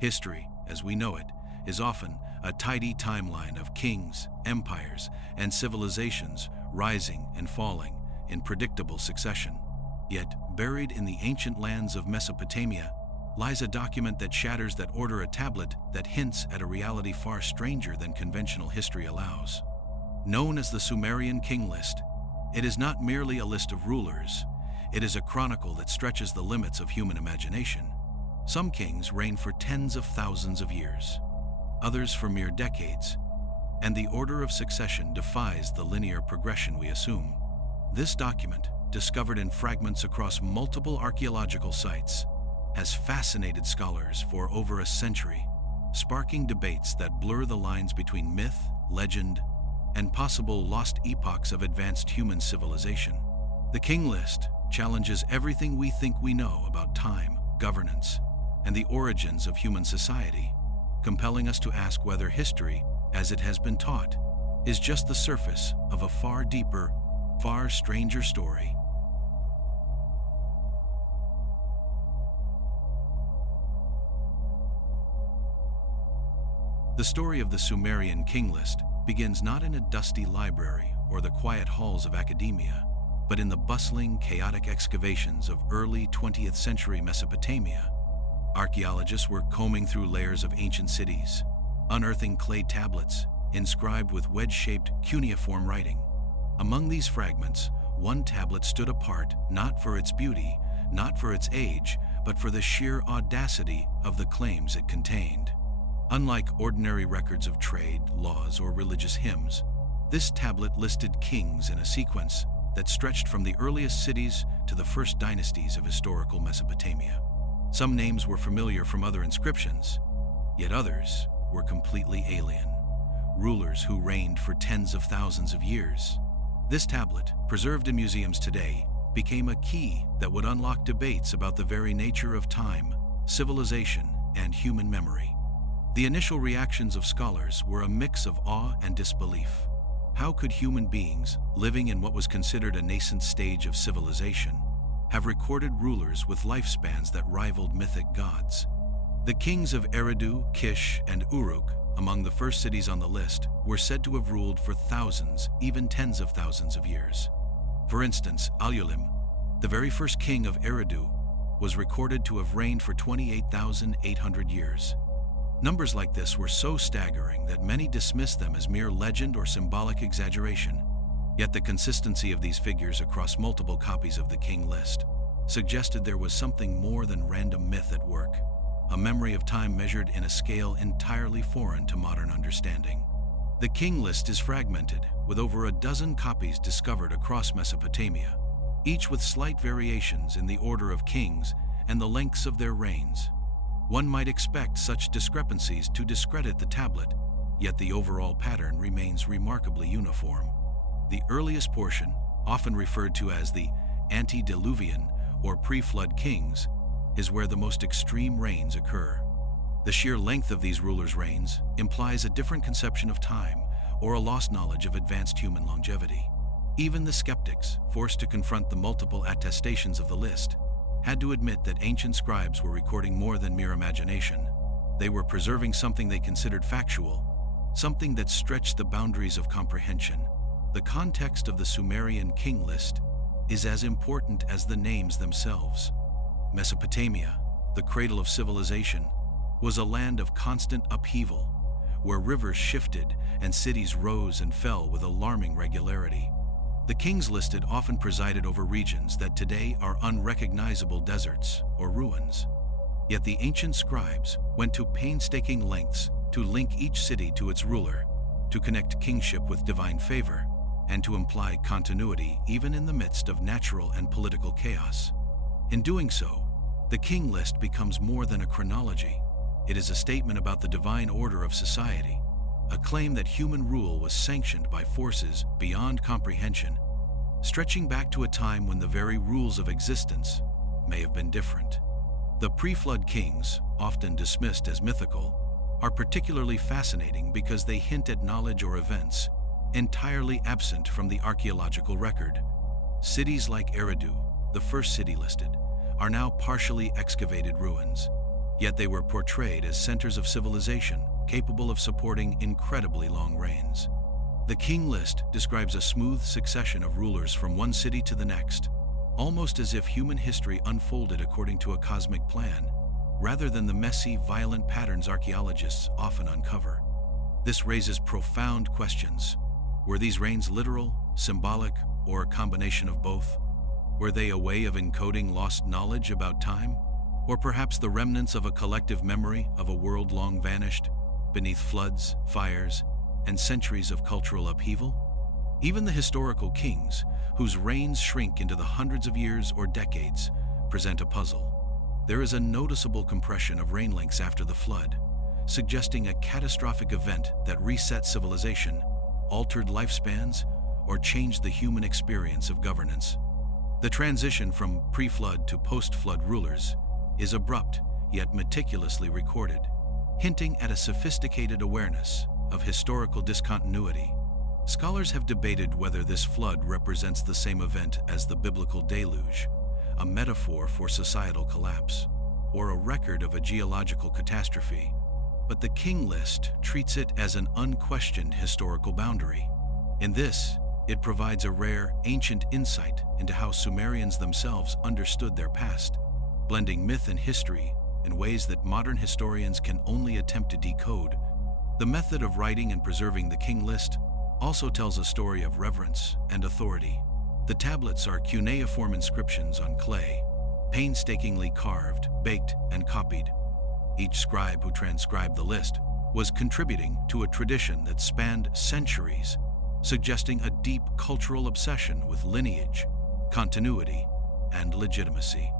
History, as we know it, is often a tidy timeline of kings, empires, and civilizations rising and falling in predictable succession. Yet, buried in the ancient lands of Mesopotamia, lies a document that shatters that order, a tablet that hints at a reality far stranger than conventional history allows. Known as the Sumerian King List, it is not merely a list of rulers, it is a chronicle that stretches the limits of human imagination. Some kings reigned for tens of thousands of years, others for mere decades, and the order of succession defies the linear progression we assume. This document, discovered in fragments across multiple archaeological sites, has fascinated scholars for over a century, sparking debates that blur the lines between myth, legend, and possible lost epochs of advanced human civilization. The King List challenges everything we think we know about time, governance, and the origins of human society, compelling us to ask whether history, as it has been taught, is just the surface of a far deeper, far stranger story. The story of the Sumerian King List begins not in a dusty library or the quiet halls of academia, but in the bustling, chaotic excavations of early 20th century Mesopotamia. Archaeologists were combing through layers of ancient cities, unearthing clay tablets inscribed with wedge-shaped cuneiform writing. Among these fragments, one tablet stood apart not for its beauty, not for its age, but for the sheer audacity of the claims it contained. Unlike ordinary records of trade, laws, or religious hymns, this tablet listed kings in a sequence that stretched from the earliest cities to the first dynasties of historical Mesopotamia. Some names were familiar from other inscriptions, yet others were completely alien, rulers who reigned for tens of thousands of years. This tablet, preserved in museums today, became a key that would unlock debates about the very nature of time, civilization, and human memory. The initial reactions of scholars were a mix of awe and disbelief. How could human beings, living in what was considered a nascent stage of civilization, have recorded rulers with lifespans that rivaled mythic gods? The kings of Eridu, Kish, and Uruk, among the first cities on the list, were said to have ruled for thousands, even tens of thousands of years. For instance, Alulim, the very first king of Eridu, was recorded to have reigned for 28,800 years. Numbers like this were so staggering that many dismissed them as mere legend or symbolic exaggeration. Yet the consistency of these figures across multiple copies of the King List suggested there was something more than random myth at work, a memory of time measured in a scale entirely foreign to modern understanding. The King List is fragmented, with over a dozen copies discovered across Mesopotamia, each with slight variations in the order of kings and the lengths of their reigns. One might expect such discrepancies to discredit the tablet, yet the overall pattern remains remarkably uniform. The earliest portion, often referred to as the antediluvian or pre-flood kings, is where the most extreme reigns occur. The sheer length of these rulers' reigns implies a different conception of time or a lost knowledge of advanced human longevity. Even the skeptics, forced to confront the multiple attestations of the list, had to admit that ancient scribes were recording more than mere imagination. They were preserving something they considered factual, something that stretched the boundaries of comprehension. The context of the Sumerian King List is as important as the names themselves. Mesopotamia, the cradle of civilization, was a land of constant upheaval, where rivers shifted and cities rose and fell with alarming regularity. The kings listed often presided over regions that today are unrecognizable deserts or ruins. Yet the ancient scribes went to painstaking lengths to link each city to its ruler, to connect kingship with divine favor, and to imply continuity even in the midst of natural and political chaos. In doing so, the King List becomes more than a chronology. It is a statement about the divine order of society, a claim that human rule was sanctioned by forces beyond comprehension, stretching back to a time when the very rules of existence may have been different. The pre-flood kings, often dismissed as mythical, are particularly fascinating because they hint at knowledge or events entirely absent from the archaeological record. Cities like Eridu, the first city listed, are now partially excavated ruins, Yet they were portrayed as centers of civilization, capable of supporting incredibly long reigns. The King List describes a smooth succession of rulers from one city to the next, almost as if human history unfolded according to a cosmic plan, rather than the messy, violent patterns archaeologists often uncover. This raises profound questions. Were these reigns literal, symbolic, or a combination of both? Were they a way of encoding lost knowledge about time? Or perhaps the remnants of a collective memory of a world long vanished, beneath floods, fires, and centuries of cultural upheaval? Even the historical kings, whose reigns shrink into the hundreds of years or decades, present a puzzle. There is a noticeable compression of reign lengths after the flood, suggesting a catastrophic event that reset civilization, altered lifespans, or changed the human experience of governance. The transition from pre-flood to post-flood rulers is abrupt yet meticulously recorded, hinting at a sophisticated awareness of historical discontinuity. Scholars have debated whether this flood represents the same event as the biblical deluge, a metaphor for societal collapse, or a record of a geological catastrophe. But the King List treats it as an unquestioned historical boundary. In this, it provides a rare, ancient insight into how Sumerians themselves understood their past, blending myth and history in ways that modern historians can only attempt to decode. The method of writing and preserving the King List also tells a story of reverence and authority. The tablets are cuneiform inscriptions on clay, painstakingly carved, baked, and copied. Each scribe who transcribed the list was contributing to a tradition that spanned centuries, suggesting a deep cultural obsession with lineage, continuity, and legitimacy.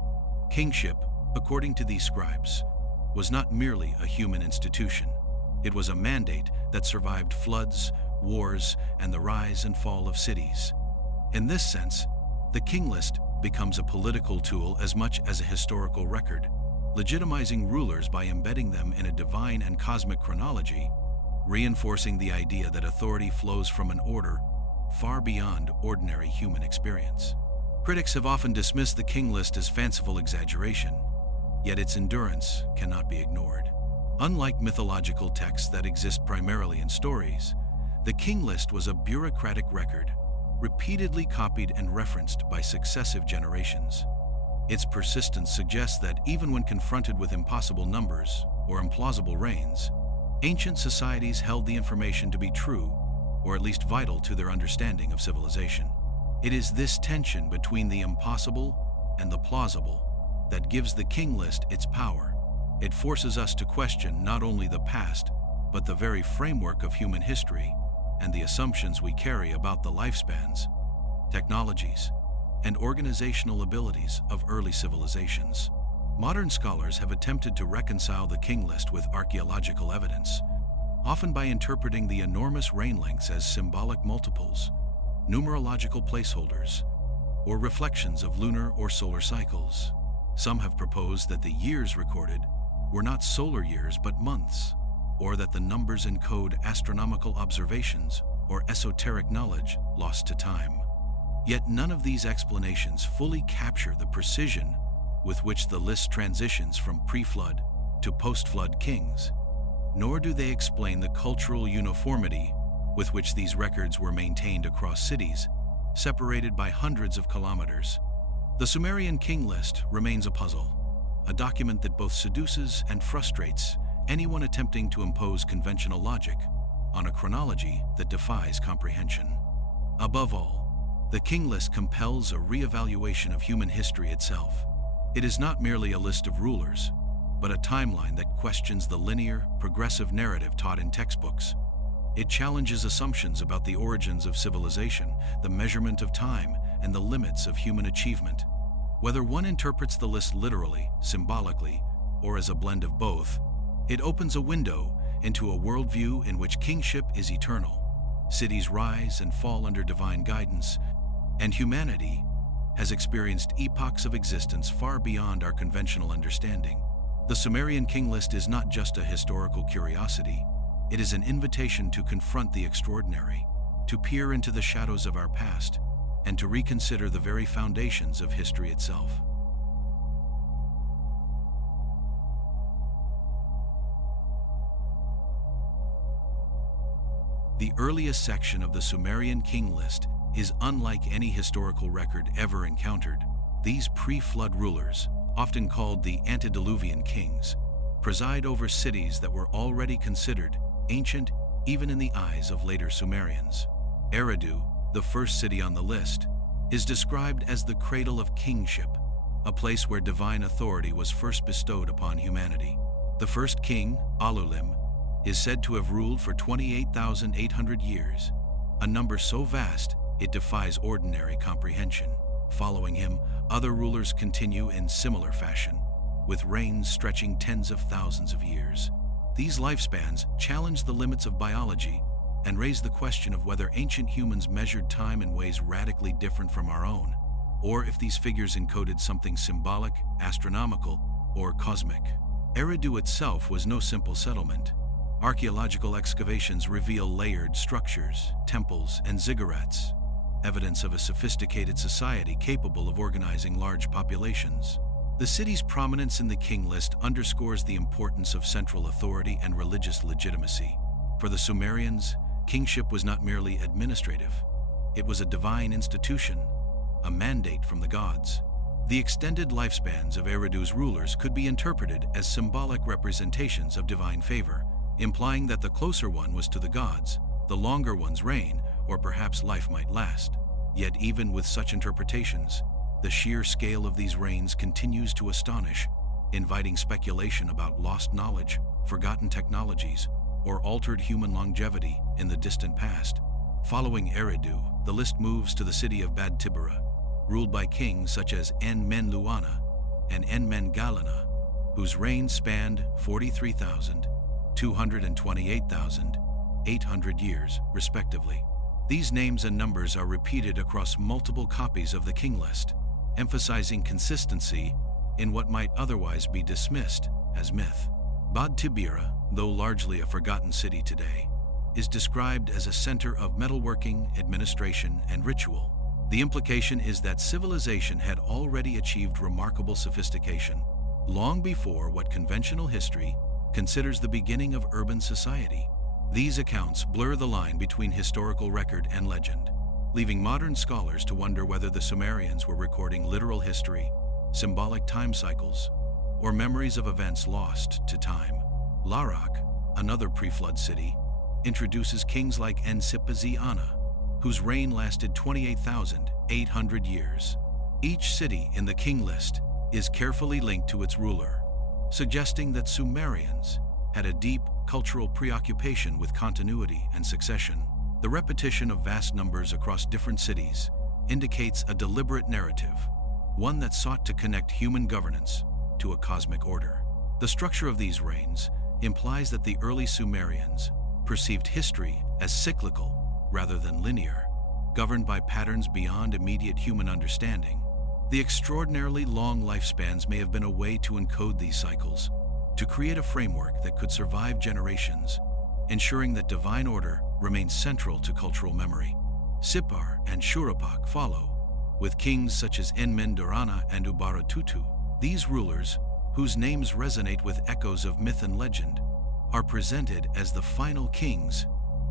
Kingship, according to these scribes, was not merely a human institution. It was a mandate that survived floods, wars, and the rise and fall of cities. In this sense, the King List becomes a political tool as much as a historical record, legitimizing rulers by embedding them in a divine and cosmic chronology, reinforcing the idea that authority flows from an order far beyond ordinary human experience. Critics have often dismissed the King List as fanciful exaggeration, yet its endurance cannot be ignored. Unlike mythological texts that exist primarily in stories, the King List was a bureaucratic record, repeatedly copied and referenced by successive generations. Its persistence suggests that even when confronted with impossible numbers or implausible reigns, ancient societies held the information to be true, or at least vital to their understanding of civilization. It is this tension between the impossible and the plausible that gives the King List its power. It forces us to question not only the past, but the very framework of human history and the assumptions we carry about the lifespans, technologies, and organizational abilities of early civilizations. Modern scholars have attempted to reconcile the King List with archaeological evidence, often by interpreting the enormous reign lengths as symbolic multiples, numerological placeholders, or reflections of lunar or solar cycles. Some have proposed that the years recorded were not solar years but months, or that the numbers encode astronomical observations or esoteric knowledge lost to time. Yet none of these explanations fully capture the precision with which the list transitions from pre-flood to post-flood kings, nor do they explain the cultural uniformity with which these records were maintained across cities, separated by hundreds of kilometers. The Sumerian King List remains a puzzle, a document that both seduces and frustrates anyone attempting to impose conventional logic on a chronology that defies comprehension. Above all, the King List compels a reevaluation of human history itself. It is not merely a list of rulers, but a timeline that questions the linear, progressive narrative taught in textbooks. It challenges assumptions about the origins of civilization, the measurement of time, and the limits of human achievement. Whether one interprets the list literally, symbolically, or as a blend of both, it opens a window into a worldview in which kingship is eternal, cities rise and fall under divine guidance, and humanity has experienced epochs of existence far beyond our conventional understanding. The Sumerian King List is not just a historical curiosity. It is an invitation to confront the extraordinary, to peer into the shadows of our past, and to reconsider the very foundations of history itself. The earliest section of the Sumerian King List is unlike any historical record ever encountered. These pre-flood rulers, often called the antediluvian kings, preside over cities that were already considered ancient even in the eyes of later Sumerians. Eridu, the first city on the list, is described as the cradle of kingship, a place where divine authority was first bestowed upon humanity. The first king, Alulim, is said to have ruled for 28,800 years, a number so vast it defies ordinary comprehension. Following him, other rulers continue in similar fashion, with reigns stretching tens of thousands of years. These lifespans challenge the limits of biology and raise the question of whether ancient humans measured time in ways radically different from our own, or if these figures encoded something symbolic, astronomical, or cosmic. Eridu itself was no simple settlement. Archaeological excavations reveal layered structures, temples, and ziggurats, evidence of a sophisticated society capable of organizing large populations. The city's prominence in the King List underscores the importance of central authority and religious legitimacy. For the Sumerians, kingship was not merely administrative. It was a divine institution, a mandate from the gods. The extended lifespans of Eridu's rulers could be interpreted as symbolic representations of divine favor, implying that the closer one was to the gods, the longer one's reign, or perhaps life might last. Yet even with such interpretations, the sheer scale of these reigns continues to astonish, inviting speculation about lost knowledge, forgotten technologies, or altered human longevity in the distant past. Following Eridu, the list moves to the city of Bad Tibera, ruled by kings such as En-men-Luana and En-men-Galana, whose reigns spanned 43,200 and 28,800 years, respectively. These names and numbers are repeated across multiple copies of the King List, emphasizing consistency in what might otherwise be dismissed as myth. Bad Tibera, though largely a forgotten city today, is described as a center of metalworking, administration, and ritual. The implication is that civilization had already achieved remarkable sophistication long before what conventional history considers the beginning of urban society. These accounts blur the line between historical record and legend, leaving modern scholars to wonder whether the Sumerians were recording literal history, symbolic time cycles, or memories of events lost to time. Larak, another pre-flood city, introduces kings like Ensipazi-Ana, whose reign lasted 28,800 years. Each city in the King List is carefully linked to its ruler, suggesting that Sumerians had a deep cultural preoccupation with continuity and succession. The repetition of vast numbers across different cities indicates a deliberate narrative, one that sought to connect human governance to a cosmic order. The structure of these reigns implies that the early Sumerians perceived history as cyclical rather than linear, governed by patterns beyond immediate human understanding. The extraordinarily long lifespans may have been a way to encode these cycles, to create a framework that could survive generations, ensuring that divine order remains central to cultural memory. Sippar and Shuruppak follow, with kings such as En-men-Darana and Ubaratutu. These rulers, whose names resonate with echoes of myth and legend, are presented as the final kings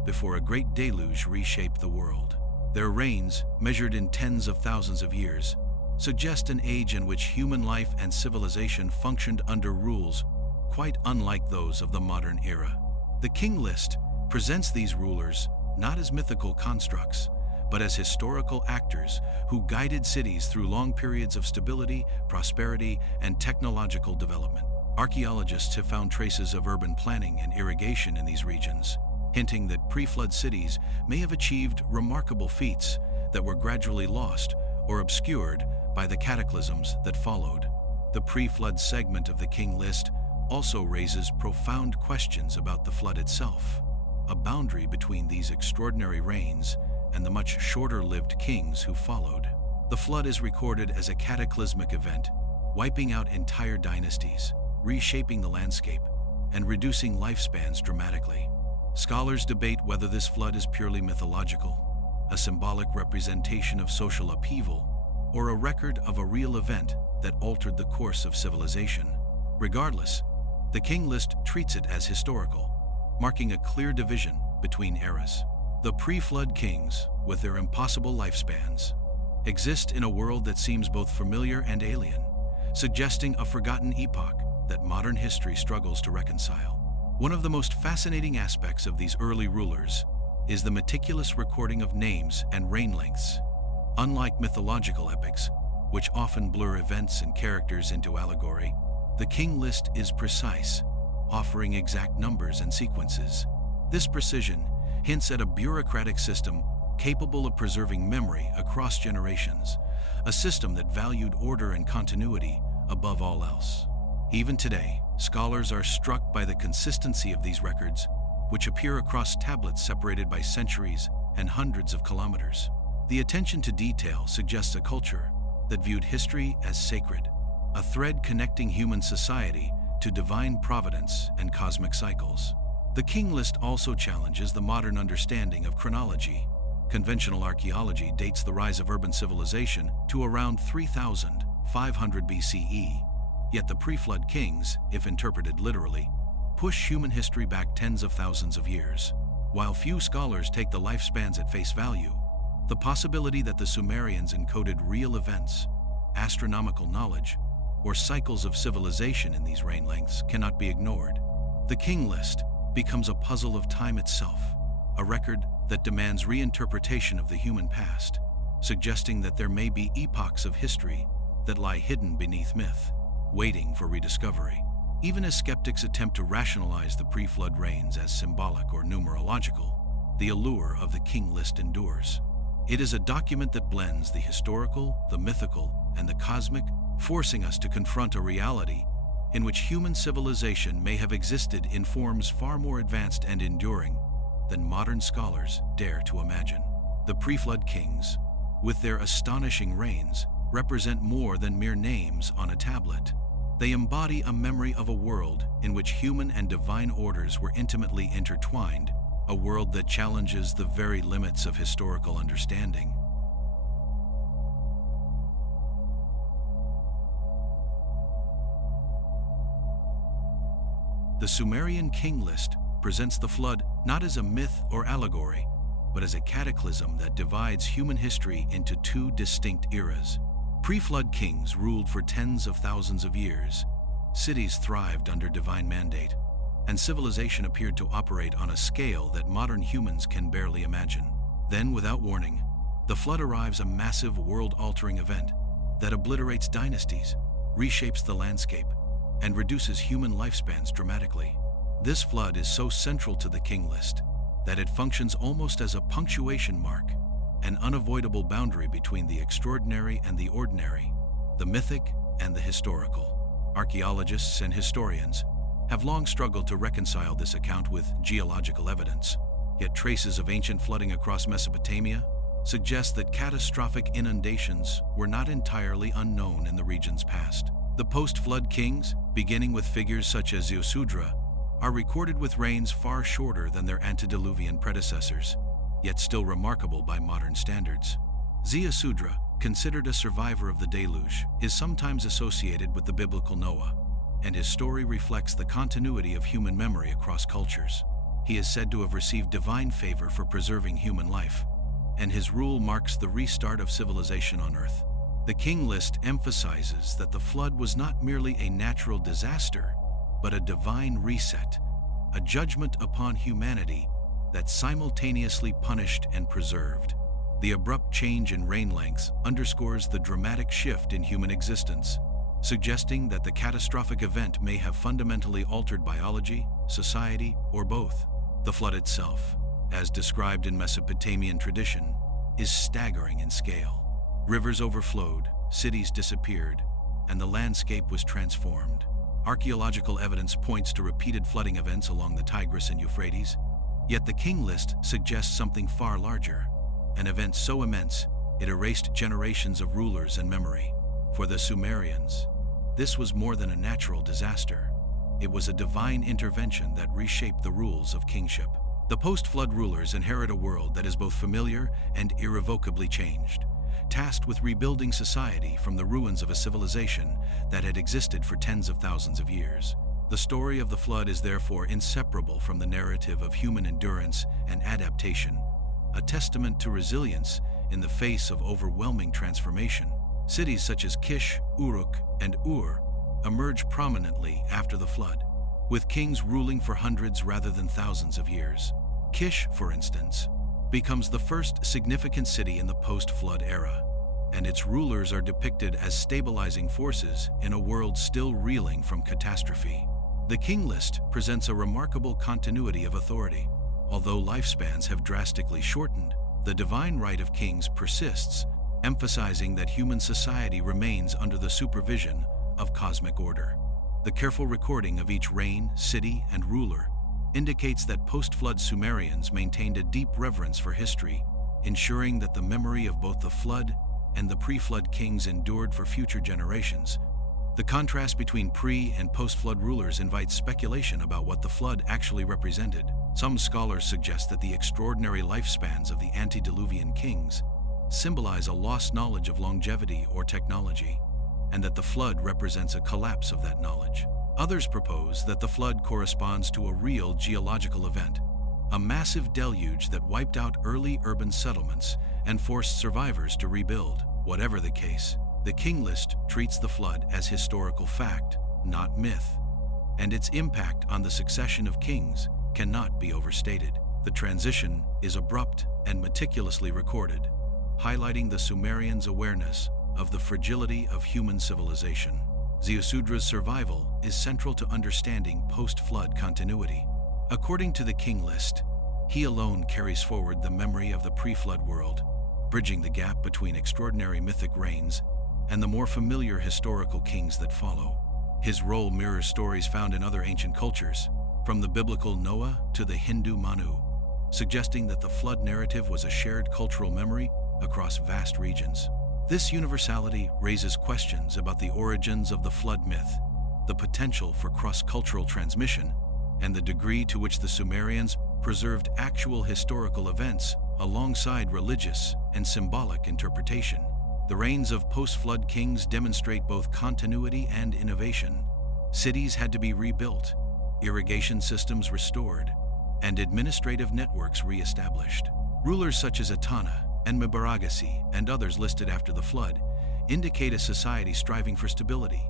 before a great deluge reshaped the world. Their reigns, measured in tens of thousands of years, suggest an age in which human life and civilization functioned under rules quite unlike those of the modern era. The King List presents these rulers not as mythical constructs, but as historical actors who guided cities through long periods of stability, prosperity, and technological development. Archaeologists have found traces of urban planning and irrigation in these regions, hinting that pre-flood cities may have achieved remarkable feats that were gradually lost or obscured by the cataclysms that followed. The pre-flood segment of the King List also raises profound questions about the flood itself, a boundary between these extraordinary reigns and the much shorter-lived kings who followed. The flood is recorded as a cataclysmic event, wiping out entire dynasties, reshaping the landscape, and reducing lifespans dramatically. Scholars debate whether this flood is purely mythological, a symbolic representation of social upheaval, or a record of a real event that altered the course of civilization. Regardless, the King List treats it as historical, marking a clear division between eras. The pre-flood kings, with their impossible lifespans, exist in a world that seems both familiar and alien, suggesting a forgotten epoch that modern history struggles to reconcile. One of the most fascinating aspects of these early rulers is the meticulous recording of names and reign lengths. Unlike mythological epics, which often blur events and characters into allegory, the King List is precise, offering exact numbers and sequences. This precision hints at a bureaucratic system capable of preserving memory across generations, a system that valued order and continuity above all else. Even today, scholars are struck by the consistency of these records, which appear across tablets separated by centuries and hundreds of kilometers. The attention to detail suggests a culture that viewed history as sacred, a thread connecting human society to divine providence and cosmic cycles. The King List also challenges the modern understanding of chronology. Conventional archaeology dates the rise of urban civilization to around 3,500 BCE, yet the pre-flood kings, if interpreted literally, push human history back tens of thousands of years. While few scholars take the lifespans at face value, the possibility that the Sumerians encoded real events, astronomical knowledge, or cycles of civilization in these reign lengths cannot be ignored. The King List becomes a puzzle of time itself, a record that demands reinterpretation of the human past, suggesting that there may be epochs of history that lie hidden beneath myth, waiting for rediscovery. Even as skeptics attempt to rationalize the pre-flood reigns as symbolic or numerological, the allure of the King List endures. It is a document that blends the historical, the mythical, and the cosmic, forcing us to confront a reality in which human civilization may have existed in forms far more advanced and enduring than modern scholars dare to imagine. The pre-flood kings, with their astonishing reigns, represent more than mere names on a tablet. They embody a memory of a world in which human and divine orders were intimately intertwined, a world that challenges the very limits of historical understanding. The Sumerian King List presents the flood not as a myth or allegory, but as a cataclysm that divides human history into two distinct eras. Pre-flood kings ruled for tens of thousands of years, cities thrived under divine mandate, and civilization appeared to operate on a scale that modern humans can barely imagine. Then, without warning, the flood arrives, a massive world-altering event that obliterates dynasties, reshapes the landscape, and reduces human lifespans dramatically. This flood is so central to the King List that it functions almost as a punctuation mark, an unavoidable boundary between the extraordinary and the ordinary, the mythic and the historical. Archaeologists and historians have long struggled to reconcile this account with geological evidence, yet traces of ancient flooding across Mesopotamia suggest that catastrophic inundations were not entirely unknown in the region's past. The post-flood kings, beginning with figures such as Ziusudra, are recorded with reigns far shorter than their antediluvian predecessors, yet still remarkable by modern standards. Ziusudra, considered a survivor of the deluge, is sometimes associated with the biblical Noah, and his story reflects the continuity of human memory across cultures. He is said to have received divine favor for preserving human life, and his rule marks the restart of civilization on Earth. The King List emphasizes that the flood was not merely a natural disaster, but a divine reset, a judgment upon humanity that simultaneously punished and preserved. The abrupt change in reign lengths underscores the dramatic shift in human existence, suggesting that the catastrophic event may have fundamentally altered biology, society, or both. The flood itself, as described in Mesopotamian tradition, is staggering in scale. Rivers overflowed, cities disappeared, and the landscape was transformed. Archaeological evidence points to repeated flooding events along the Tigris and Euphrates, yet the King List suggests something far larger, an event so immense it erased generations of rulers and memory. For the Sumerians, this was more than a natural disaster. It was a divine intervention that reshaped the rules of kingship. The post-flood rulers inherit a world that is both familiar and irrevocably changed, tasked with rebuilding society from the ruins of a civilization that had existed for tens of thousands of years. The story of the flood is therefore inseparable from the narrative of human endurance and adaptation, a testament to resilience in the face of overwhelming transformation. Cities such as Kish, Uruk, and Ur emerge prominently after the flood, with kings ruling for hundreds rather than thousands of years. Kish, for instance, becomes the first significant city in the post-flood era, and its rulers are depicted as stabilizing forces in a world still reeling from catastrophe. The King List presents a remarkable continuity of authority. Although lifespans have drastically shortened, the divine right of kings persists, emphasizing that human society remains under the supervision of cosmic order. The careful recording of each reign, city, and ruler indicates that post-flood Sumerians maintained a deep reverence for history, ensuring that the memory of both the flood and the pre-flood kings endured for future generations. The contrast between pre- and post-flood rulers invites speculation about what the flood actually represented. Some scholars suggest that the extraordinary lifespans of the antediluvian kings symbolize a lost knowledge of longevity or technology, and that the flood represents a collapse of that knowledge. Others propose that the flood corresponds to a real geological event, a massive deluge that wiped out early urban settlements and forced survivors to rebuild. Whatever the case, the King List treats the flood as historical fact, not myth, and its impact on the succession of kings cannot be overstated. The transition is abrupt and meticulously recorded, highlighting the Sumerians' awareness of the fragility of human civilization. Ziusudra's survival is central to understanding post-flood continuity. According to the King List, he alone carries forward the memory of the pre-flood world, bridging the gap between extraordinary mythic reigns and the more familiar historical kings that follow. His role mirrors stories found in other ancient cultures, from the biblical Noah to the Hindu Manu, suggesting that the flood narrative was a shared cultural memory across vast regions. This universality raises questions about the origins of the flood myth, the potential for cross-cultural transmission, and the degree to which the Sumerians preserved actual historical events alongside religious and symbolic interpretation. The reigns of post-flood kings demonstrate both continuity and innovation. Cities had to be rebuilt, irrigation systems restored, and administrative networks re-established. Rulers such as Etana and Mebaragasi and others listed after the flood indicate a society striving for stability,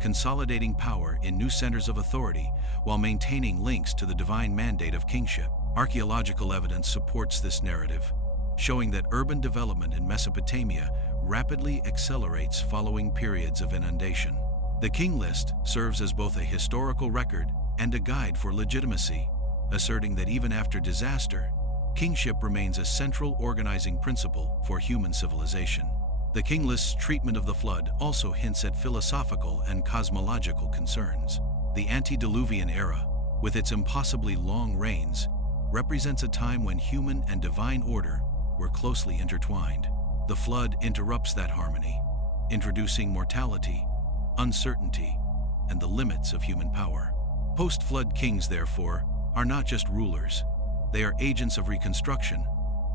consolidating power in new centers of authority while maintaining links to the divine mandate of kingship. Archaeological evidence supports this narrative, showing that urban development in Mesopotamia rapidly accelerates following periods of inundation. The King List serves as both a historical record and a guide for legitimacy, asserting that even after disaster, kingship remains a central organizing principle for human civilization. The King List's treatment of the flood also hints at philosophical and cosmological concerns. The antediluvian era, with its impossibly long reigns, represents a time when human and divine order were closely intertwined. The flood interrupts that harmony, introducing mortality, uncertainty, and the limits of human power. Post-flood kings, therefore, are not just rulers. They are agents of reconstruction,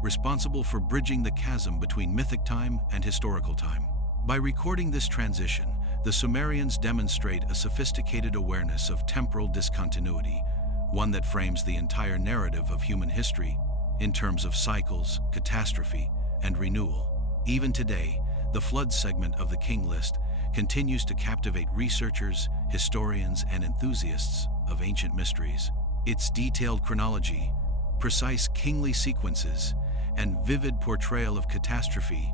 responsible for bridging the chasm between mythic time and historical time. By recording this transition, the Sumerians demonstrate a sophisticated awareness of temporal discontinuity, one that frames the entire narrative of human history in terms of cycles, catastrophe, and renewal. Even today, the flood segment of the King List continues to captivate researchers, historians, and enthusiasts of ancient mysteries. Its detailed chronology, precise kingly sequences, and vivid portrayal of catastrophe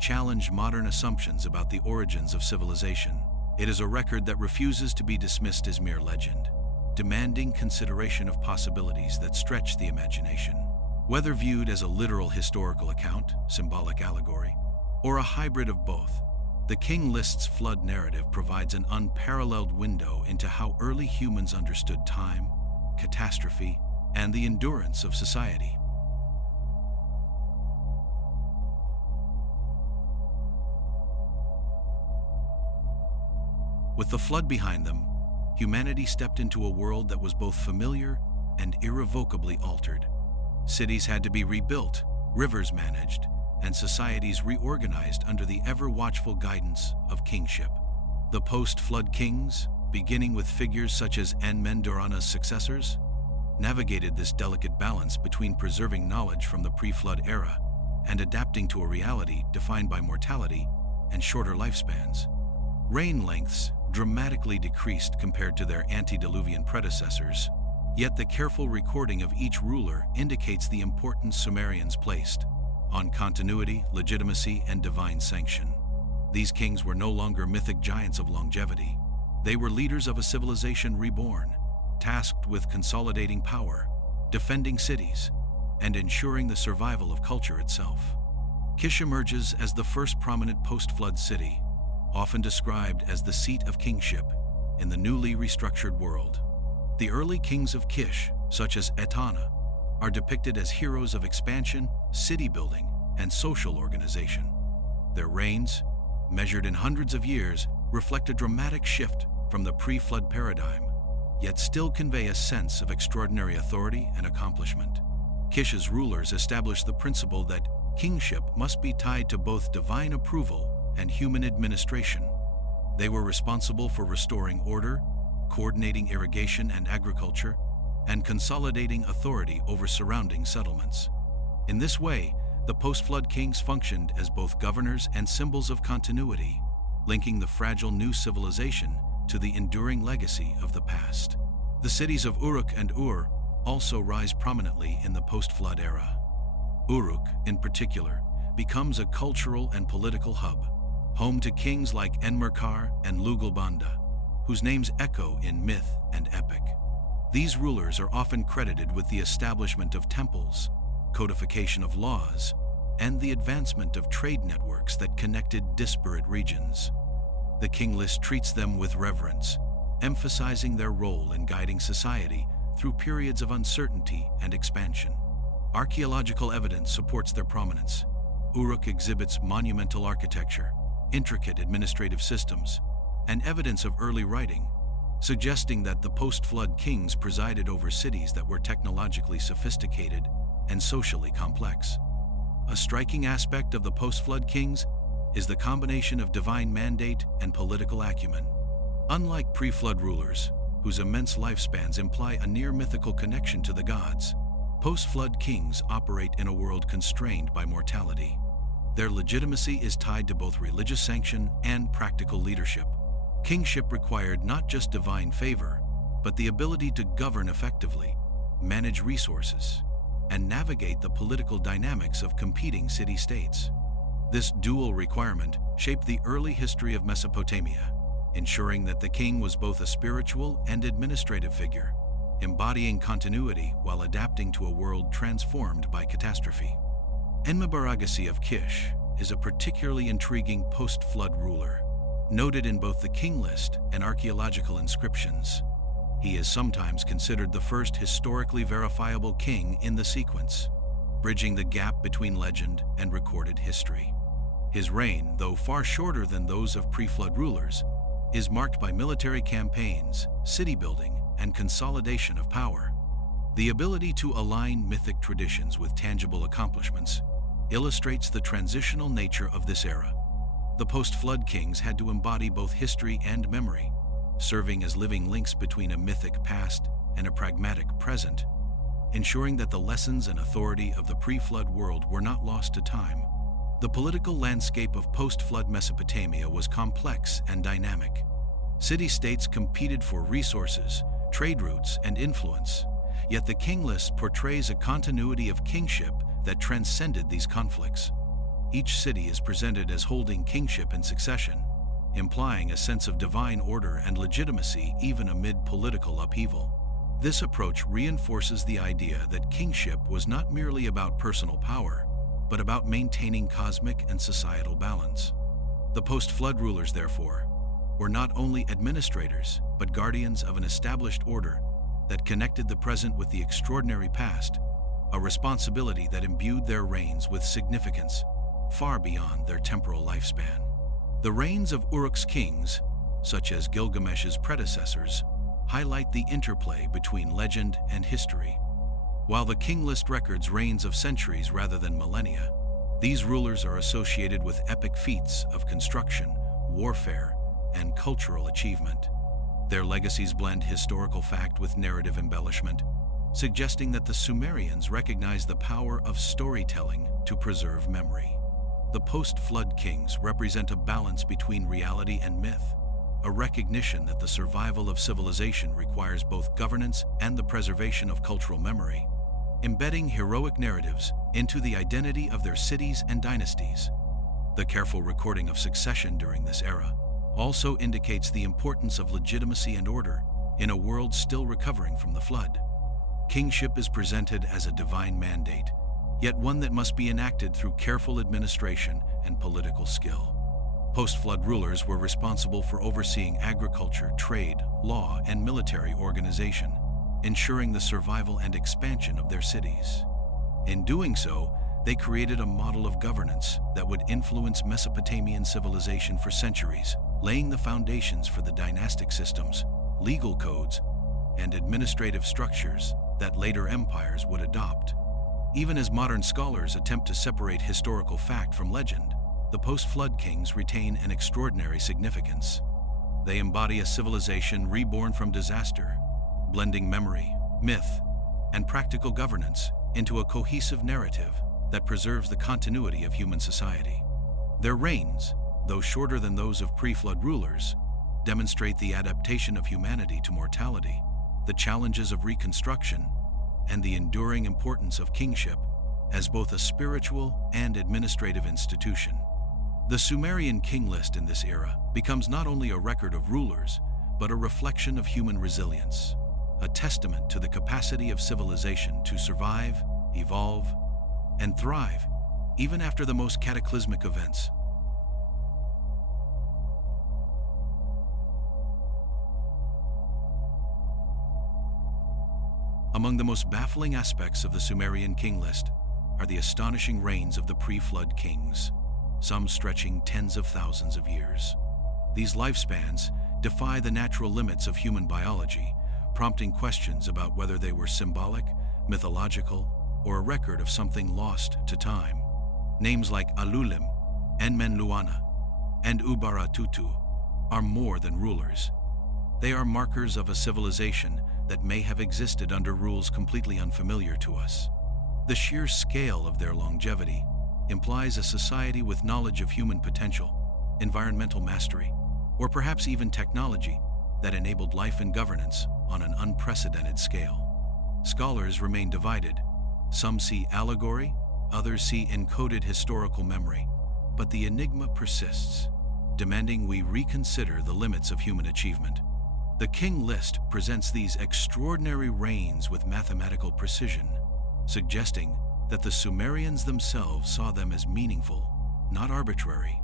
challenge modern assumptions about the origins of civilization. It is a record that refuses to be dismissed as mere legend, demanding consideration of possibilities that stretch the imagination. Whether viewed as a literal historical account, symbolic allegory, or a hybrid of both, the King List's flood narrative provides an unparalleled window into how early humans understood time, catastrophe, and the endurance of society. With the flood behind them, humanity stepped into a world that was both familiar and irrevocably altered. Cities had to be rebuilt, rivers managed, and societies reorganized under the ever-watchful guidance of kingship. The post-flood kings, beginning with figures such as Enmen-Dorana's successors, navigated this delicate balance between preserving knowledge from the pre-flood era and adapting to a reality defined by mortality and shorter lifespans. Reign lengths dramatically decreased compared to their antediluvian predecessors, yet the careful recording of each ruler indicates the importance Sumerians placed on continuity, legitimacy, and divine sanction. These kings were no longer mythic giants of longevity. They were leaders of a civilization reborn, tasked with consolidating power, defending cities, and ensuring the survival of culture itself. Kish emerges as the first prominent post-flood city, often described as the seat of kingship in the newly restructured world. The early kings of Kish, such as Etana, are depicted as heroes of expansion, city building, and social organization. Their reigns, measured in hundreds of years, reflect a dramatic shift from the pre-flood paradigm, yet still convey a sense of extraordinary authority and accomplishment. Kish's rulers established the principle that kingship must be tied to both divine approval and human administration. They were responsible for restoring order, coordinating irrigation and agriculture, and consolidating authority over surrounding settlements. In this way, the post-flood kings functioned as both governors and symbols of continuity, linking the fragile new civilization to the enduring legacy of the past. The cities of Uruk and Ur also rise prominently in the post-flood era. Uruk, in particular, becomes a cultural and political hub, home to kings like Enmerkar and Lugalbanda, whose names echo in myth and epic. These rulers are often credited with the establishment of temples, codification of laws, and the advancement of trade networks that connected disparate regions. The King List treats them with reverence, emphasizing their role in guiding society through periods of uncertainty and expansion. Archaeological evidence supports their prominence. Uruk exhibits monumental architecture, intricate administrative systems, and evidence of early writing, suggesting that the post-flood kings presided over cities that were technologically sophisticated and socially complex. A striking aspect of the post-flood kings is the combination of divine mandate and political acumen. Unlike pre-flood rulers, whose immense lifespans imply a near-mythical connection to the gods, post-flood kings operate in a world constrained by mortality. Their legitimacy is tied to both religious sanction and practical leadership. Kingship required not just divine favor, but the ability to govern effectively, manage resources, and navigate the political dynamics of competing city-states. This dual requirement shaped the early history of Mesopotamia, ensuring that the king was both a spiritual and administrative figure, embodying continuity while adapting to a world transformed by catastrophe. Enmebaragasi of Kish is a particularly intriguing post-flood ruler, noted in both the King List and archaeological inscriptions. He is sometimes considered the first historically verifiable king in the sequence, bridging the gap between legend and recorded history. His reign, though far shorter than those of pre-flood rulers, is marked by military campaigns, city building, and consolidation of power. The ability to align mythic traditions with tangible accomplishments illustrates the transitional nature of this era. The post-flood kings had to embody both history and memory, serving as living links between a mythic past and a pragmatic present, ensuring that the lessons and authority of the pre-flood world were not lost to time. The political landscape of post-flood Mesopotamia was complex and dynamic. City-states competed for resources, trade routes, and influence, yet the King List portrays a continuity of kingship that transcended these conflicts. Each city is presented as holding kingship in succession, implying a sense of divine order and legitimacy even amid political upheaval. This approach reinforces the idea that kingship was not merely about personal power, but about maintaining cosmic and societal balance. The post-flood rulers, therefore, were not only administrators, but guardians of an established order that connected the present with the extraordinary past, a responsibility that imbued their reigns with significance far beyond their temporal lifespan. The reigns of Uruk's kings, such as Gilgamesh's predecessors, highlight the interplay between legend and history. While the King List records reigns of centuries rather than millennia, these rulers are associated with epic feats of construction, warfare, and cultural achievement. Their legacies blend historical fact with narrative embellishment, suggesting that the Sumerians recognized the power of storytelling to preserve memory. The post-flood kings represent a balance between reality and myth, a recognition that the survival of civilization requires both governance and the preservation of cultural memory, embedding heroic narratives into the identity of their cities and dynasties. The careful recording of succession during this era also indicates the importance of legitimacy and order in a world still recovering from the flood. Kingship is presented as a divine mandate, yet one that must be enacted through careful administration and political skill. Post-flood rulers were responsible for overseeing agriculture, trade, law, and military organization, ensuring the survival and expansion of their cities. In doing so, they created a model of governance that would influence Mesopotamian civilization for centuries, laying the foundations for the dynastic systems, legal codes, and administrative structures that later empires would adopt. Even as modern scholars attempt to separate historical fact from legend, the post-flood kings retain an extraordinary significance. They embody a civilization reborn from disaster, blending memory, myth, and practical governance into a cohesive narrative that preserves the continuity of human society. Their reigns, though shorter than those of pre-flood rulers, demonstrate the adaptation of humanity to mortality, the challenges of reconstruction, and the enduring importance of kingship as both a spiritual and administrative institution. The Sumerian King List in this era becomes not only a record of rulers, but a reflection of human resilience, a testament to the capacity of civilization to survive, evolve, and thrive, even after the most cataclysmic events. Among the most baffling aspects of the Sumerian King List are the astonishing reigns of the pre-flood kings, some stretching tens of thousands of years. These lifespans defy the natural limits of human biology, prompting questions about whether they were symbolic, mythological, or a record of something lost to time. Names like Alulim, Enmenluana, and Ubaratutu are more than rulers. They are markers of a civilization that may have existed under rules completely unfamiliar to us. The sheer scale of their longevity implies a society with knowledge of human potential, environmental mastery, or perhaps even technology that enabled life and governance on an unprecedented scale. Scholars remain divided. Some see allegory, others see encoded historical memory, but the enigma persists, demanding we reconsider the limits of human achievement. The King List presents these extraordinary reigns with mathematical precision, suggesting that the Sumerians themselves saw them as meaningful, not arbitrary.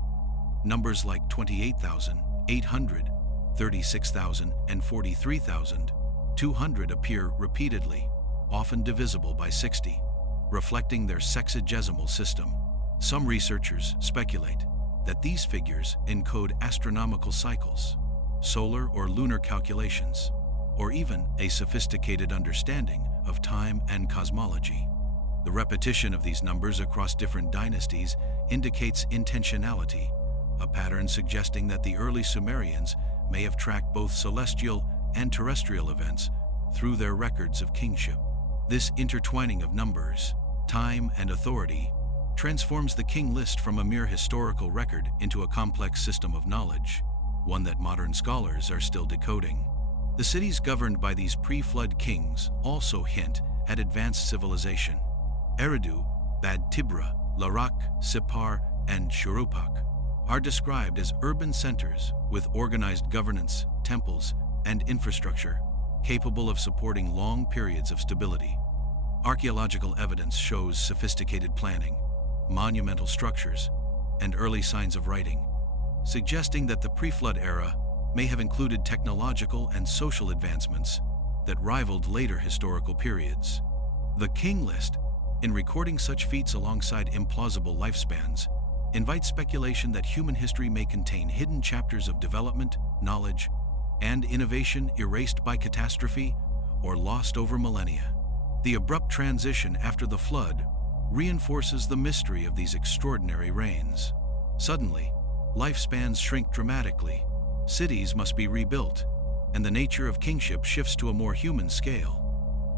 Numbers like 28,800, 36,000, and 43,200 appear repeatedly, often divisible by 60, reflecting their sexagesimal system. Some researchers speculate that these figures encode astronomical cycles, solar or lunar calculations, or even a sophisticated understanding of time and cosmology. The repetition of these numbers across different dynasties indicates intentionality, a pattern suggesting that the early Sumerians may have tracked both celestial and terrestrial events through their records of kingship. This intertwining of numbers, time, and authority transforms the King List from a mere historical record into a complex system of knowledge, one that modern scholars are still decoding. The cities governed by these pre-flood kings also hint at advanced civilization. Eridu, Bad Tibra, Larak, Sippar, and Shuruppak are described as urban centers with organized governance, temples, and infrastructure capable of supporting long periods of stability. Archaeological evidence shows sophisticated planning, monumental structures, and early signs of writing, suggesting that the pre-flood era may have included technological and social advancements that rivaled later historical periods. The King List, in recording such feats alongside implausible lifespans, invites speculation that human history may contain hidden chapters of development, knowledge, and innovation erased by catastrophe or lost over millennia. The abrupt transition after the flood reinforces the mystery of these extraordinary reigns. Suddenly, lifespans shrink dramatically, cities must be rebuilt, and the nature of kingship shifts to a more human scale.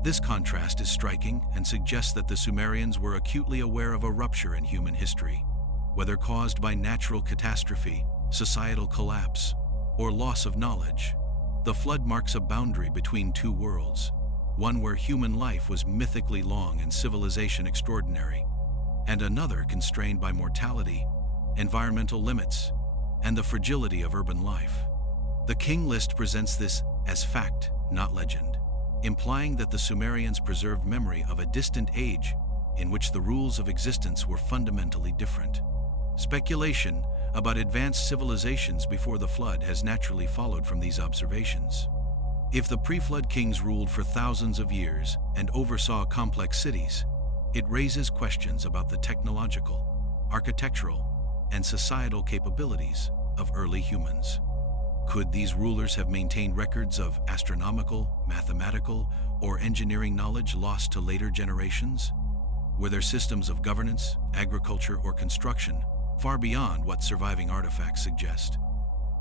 This contrast is striking and suggests that the Sumerians were acutely aware of a rupture in human history, whether caused by natural catastrophe, societal collapse, or loss of knowledge. The flood marks a boundary between two worlds, one where human life was mythically long and civilization extraordinary, and another constrained by mortality, environmental limits, and the fragility of urban life. The King List presents this as fact, not legend, implying that the Sumerians preserved memory of a distant age in which the rules of existence were fundamentally different. Speculation about advanced civilizations before the flood has naturally followed from these observations. If the pre-flood kings ruled for thousands of years and oversaw complex cities, it raises questions about the technological, architectural, and societal capabilities of early humans. Could these rulers have maintained records of astronomical, mathematical, or engineering knowledge lost to later generations? Were their systems of governance, agriculture, or construction far beyond what surviving artifacts suggest?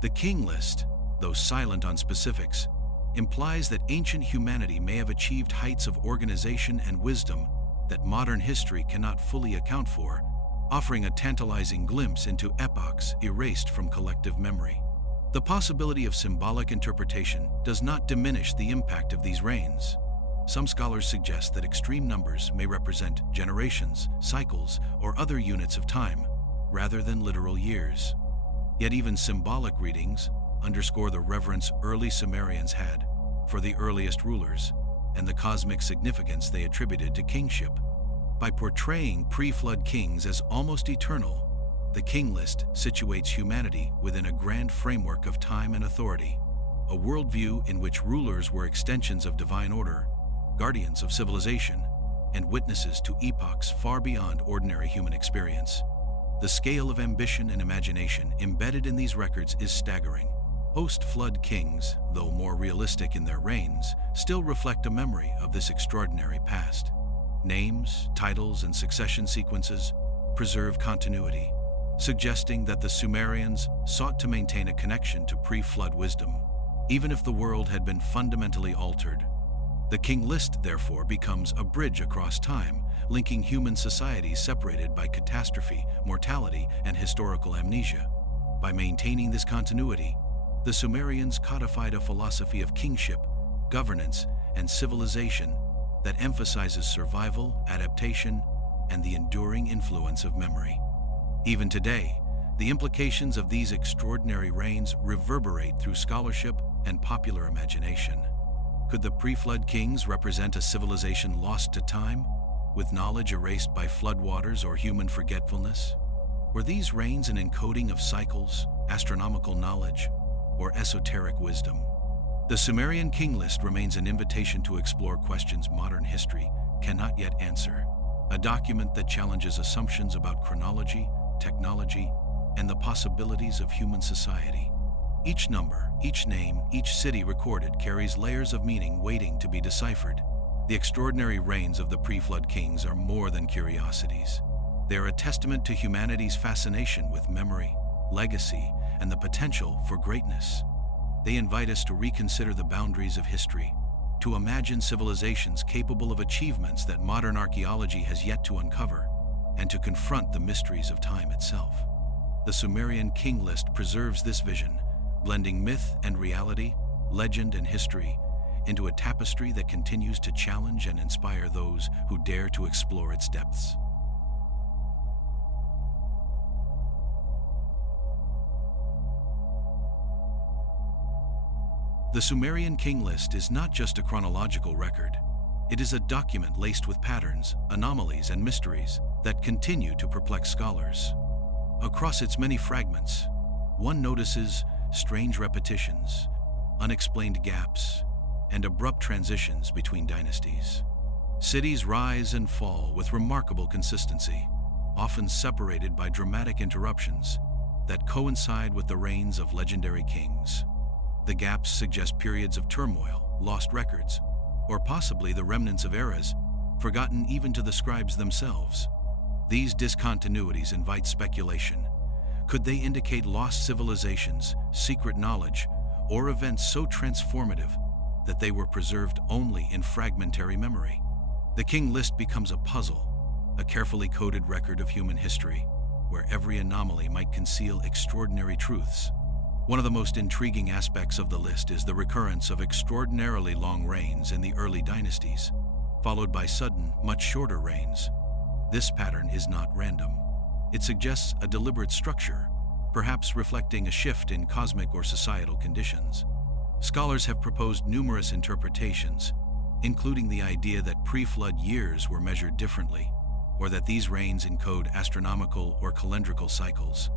The King List, though silent on specifics, implies that ancient humanity may have achieved heights of organization and wisdom that modern history cannot fully account for, offering a tantalizing glimpse into epochs erased from collective memory. The possibility of symbolic interpretation does not diminish the impact of these reigns. Some scholars suggest that extreme numbers may represent generations, cycles, or other units of time, rather than literal years. Yet even symbolic readings underscore the reverence early Sumerians had for the earliest rulers and the cosmic significance they attributed to kingship. By portraying pre-flood kings as almost eternal, the King List situates humanity within a grand framework of time and authority, a worldview in which rulers were extensions of divine order, guardians of civilization, and witnesses to epochs far beyond ordinary human experience. The scale of ambition and imagination embedded in these records is staggering. Post-flood kings, though more realistic in their reigns, still reflect a memory of this extraordinary past. Names, titles, and succession sequences preserve continuity, suggesting that the Sumerians sought to maintain a connection to pre-flood wisdom, even if the world had been fundamentally altered. The King List, therefore, becomes a bridge across time, linking human societies separated by catastrophe, mortality, and historical amnesia. By maintaining this continuity, the Sumerians codified a philosophy of kingship, governance, and civilization that emphasizes survival, adaptation, and the enduring influence of memory. Even today, the implications of these extraordinary reigns reverberate through scholarship and popular imagination. Could the pre-flood kings represent a civilization lost to time, with knowledge erased by floodwaters or human forgetfulness? Were these reigns an encoding of cycles, astronomical knowledge, or esoteric wisdom? The Sumerian King List remains an invitation to explore questions modern history cannot yet answer, a document that challenges assumptions about chronology, technology, and the possibilities of human society. Each number, each name, each city recorded carries layers of meaning waiting to be deciphered. The extraordinary reigns of the pre-flood kings are more than curiosities. They are a testament to humanity's fascination with memory, legacy, and the potential for greatness. They invite us to reconsider the boundaries of history, to imagine civilizations capable of achievements that modern archaeology has yet to uncover, and to confront the mysteries of time itself. The Sumerian King List preserves this vision, blending myth and reality, legend and history, into a tapestry that continues to challenge and inspire those who dare to explore its depths. The Sumerian King List is not just a chronological record. It is a document laced with patterns, anomalies, and mysteries that continue to perplex scholars. Across its many fragments, one notices strange repetitions, unexplained gaps, and abrupt transitions between dynasties. Cities rise and fall with remarkable consistency, often separated by dramatic interruptions that coincide with the reigns of legendary kings. The gaps suggest periods of turmoil, lost records, or possibly the remnants of eras forgotten even to the scribes themselves. These discontinuities invite speculation. Could they indicate lost civilizations, secret knowledge, or events so transformative that they were preserved only in fragmentary memory. The King List becomes a puzzle, a carefully coded record of human history, where every anomaly might conceal extraordinary truths. One of the most intriguing aspects of the list is the recurrence of extraordinarily long reigns in the early dynasties, followed by sudden, much shorter reigns. This pattern is not random. It suggests a deliberate structure, perhaps reflecting a shift in cosmic or societal conditions. Scholars have proposed numerous interpretations, including the idea that pre-flood years were measured differently, or that these reigns encode astronomical or calendrical cycles.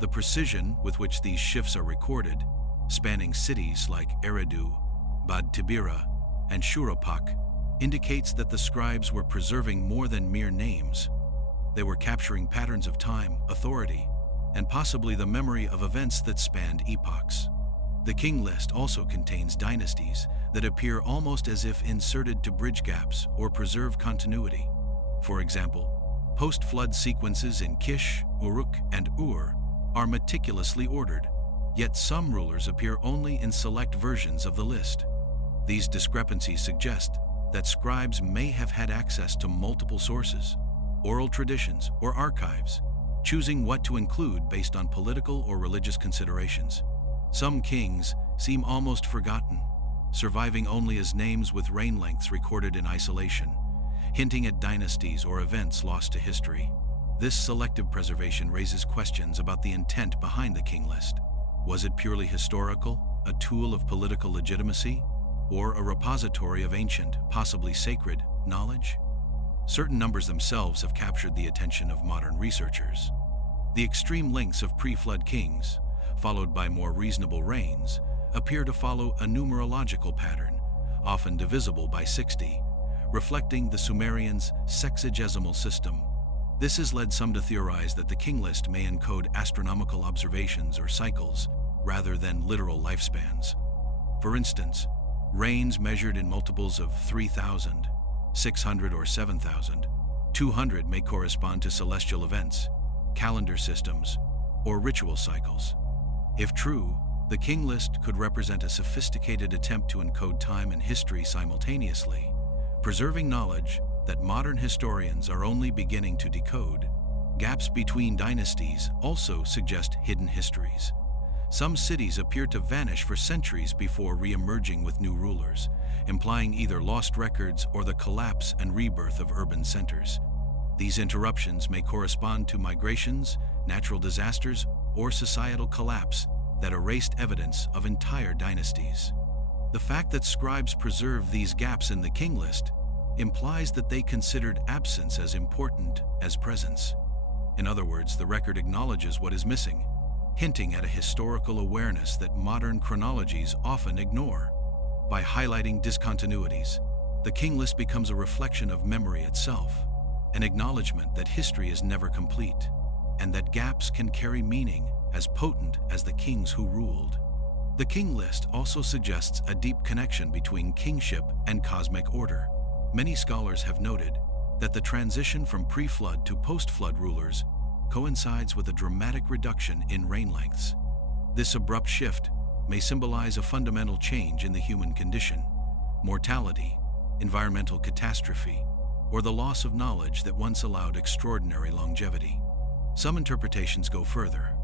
The precision with which these shifts are recorded, spanning cities like Eridu, Bad Tibira, and Shuropak, indicates that the scribes were preserving more than mere names. They were capturing patterns of time, authority, and possibly the memory of events that spanned epochs. The King List also contains dynasties that appear almost as if inserted to bridge gaps or preserve continuity. For example, post-flood sequences in Kish, Uruk, and Ur are meticulously ordered, yet some rulers appear only in select versions of the list. These discrepancies suggest that scribes may have had access to multiple sources, oral traditions, or archives, choosing what to include based on political or religious considerations. Some kings seem almost forgotten, surviving only as names with reign lengths recorded in isolation, hinting at dynasties or events lost to history. This selective preservation raises questions about the intent behind the King List. Was it purely historical, a tool of political legitimacy, or a repository of ancient, possibly sacred, knowledge? Certain numbers themselves have captured the attention of modern researchers. The extreme lengths of pre-flood kings, followed by more reasonable reigns, appear to follow a numerological pattern, often divisible by 60, reflecting the Sumerians' sexagesimal system. This has led some to theorize that the King List may encode astronomical observations or cycles, rather than literal lifespans. For instance, reigns measured in multiples of 3,000, 600 or 7,200 may correspond to celestial events, calendar systems, or ritual cycles. If true, the King List could represent a sophisticated attempt to encode time and history simultaneously, preserving knowledge that modern historians are only beginning to decode. Gaps between dynasties also suggest hidden histories. Some cities appear to vanish for centuries before re-emerging with new rulers, implying either lost records or the collapse and rebirth of urban centers. These interruptions may correspond to migrations, natural disasters, or societal collapse that erased evidence of entire dynasties. The fact that scribes preserve these gaps in the King List implies that they considered absence as important as presence. In other words, the record acknowledges what is missing, hinting at a historical awareness that modern chronologies often ignore. By highlighting discontinuities, the King List becomes a reflection of memory itself, an acknowledgement that history is never complete, and that gaps can carry meaning as potent as the kings who ruled. The King List also suggests a deep connection between kingship and cosmic order. Many scholars have noted that the transition from pre-flood to post-flood rulers coincides with a dramatic reduction in reign lengths. This abrupt shift may symbolize a fundamental change in the human condition, mortality, environmental catastrophe, or the loss of knowledge that once allowed extraordinary longevity. Some interpretations go further,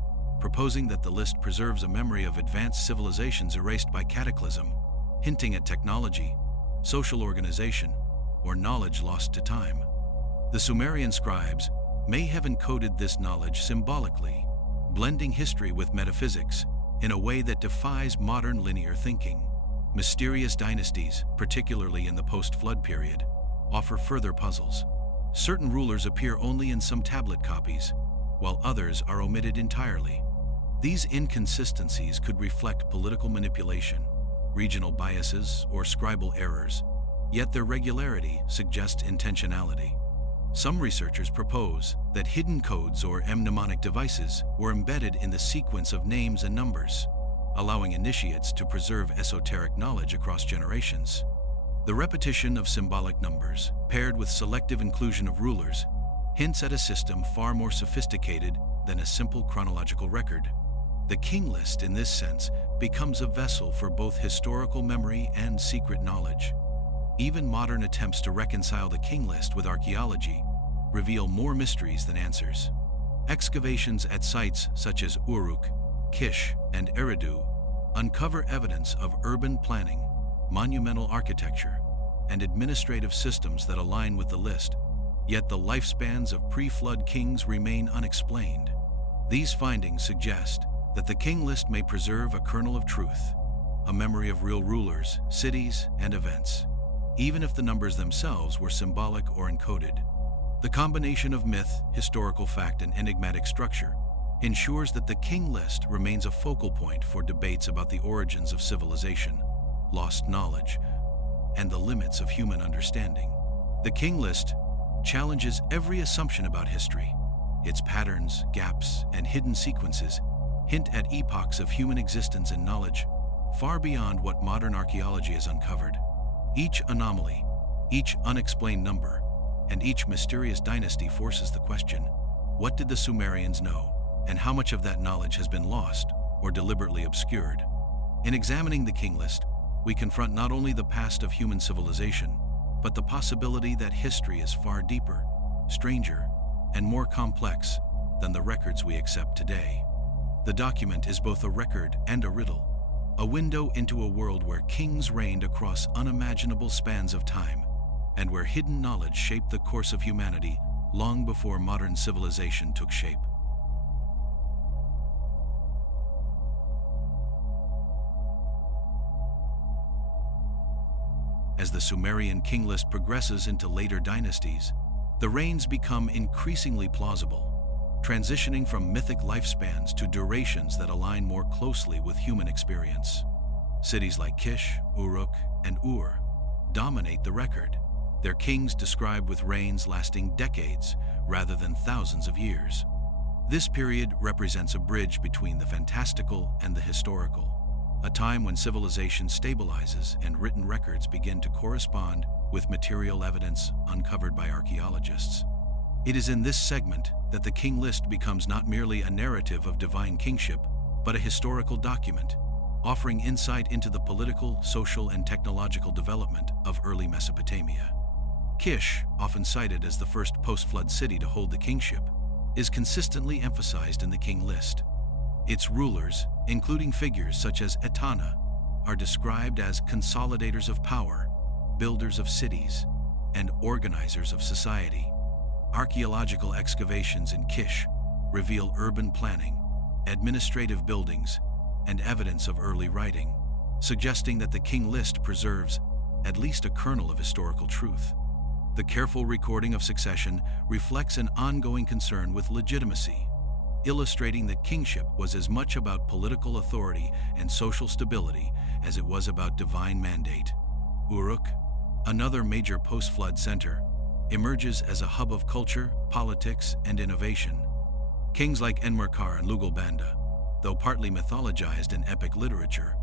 proposing that the list preserves a memory of advanced civilizations erased by cataclysm, hinting at technology, social organization, or knowledge lost to time. The Sumerian scribes may have encoded this knowledge symbolically, blending history with metaphysics in a way that defies modern linear thinking. Mysterious dynasties, particularly in the post-flood period, offer further puzzles. Certain rulers appear only in some tablet copies, while others are omitted entirely. These inconsistencies could reflect political manipulation, regional biases, or scribal errors, yet their regularity suggests intentionality. Some researchers propose that hidden codes or mnemonic devices were embedded in the sequence of names and numbers, allowing initiates to preserve esoteric knowledge across generations. The repetition of symbolic numbers, paired with selective inclusion of rulers, hints at a system far more sophisticated than a simple chronological record. The King List, in this sense, becomes a vessel for both historical memory and secret knowledge. Even modern attempts to reconcile the King List with archaeology reveal more mysteries than answers. Excavations at sites such as Uruk, Kish, and Eridu uncover evidence of urban planning, monumental architecture, and administrative systems that align with the list, yet the lifespans of pre-flood kings remain unexplained. These findings suggest that the King List may preserve a kernel of truth, a memory of real rulers, cities, and events, even if the numbers themselves were symbolic or encoded. The combination of myth, historical fact, and enigmatic structure ensures that the King List remains a focal point for debates about the origins of civilization, lost knowledge, and the limits of human understanding. The King List challenges every assumption about history. Its patterns, gaps, and hidden sequences hint at epochs of human existence and knowledge far beyond what modern archaeology has uncovered. Each anomaly, each unexplained number, and each mysterious dynasty forces the question, what did the Sumerians know, and how much of that knowledge has been lost or deliberately obscured? In examining the King List, we confront not only the past of human civilization, but the possibility that history is far deeper, stranger, and more complex than the records we accept today. The document is both a record and a riddle, a window into a world where kings reigned across unimaginable spans of time, and where hidden knowledge shaped the course of humanity long before modern civilization took shape. As the Sumerian King List progresses into later dynasties, the reigns become increasingly plausible, transitioning from mythic lifespans to durations that align more closely with human experience. Cities like Kish, Uruk, and Ur dominate the record, their kings described with reigns lasting decades rather than thousands of years. This period represents a bridge between the fantastical and the historical, a time when civilization stabilizes and written records begin to correspond with material evidence uncovered by archaeologists. It is in this segment that the King List becomes not merely a narrative of divine kingship, but a historical document, offering insight into the political, social, and technological development of early Mesopotamia. Kish, often cited as the first post-flood city to hold the kingship, is consistently emphasized in the King List. Its rulers, including figures such as Etana, are described as consolidators of power, builders of cities, and organizers of society. Archaeological excavations in Kish reveal urban planning, administrative buildings, and evidence of early writing, suggesting that the King List preserves at least a kernel of historical truth. The careful recording of succession reflects an ongoing concern with legitimacy, illustrating that kingship was as much about political authority and social stability as it was about divine mandate. Uruk, another major post-flood center, emerges as a hub of culture, politics, and innovation. Kings like Enmerkar and Lugalbanda, though partly mythologized in epic literature,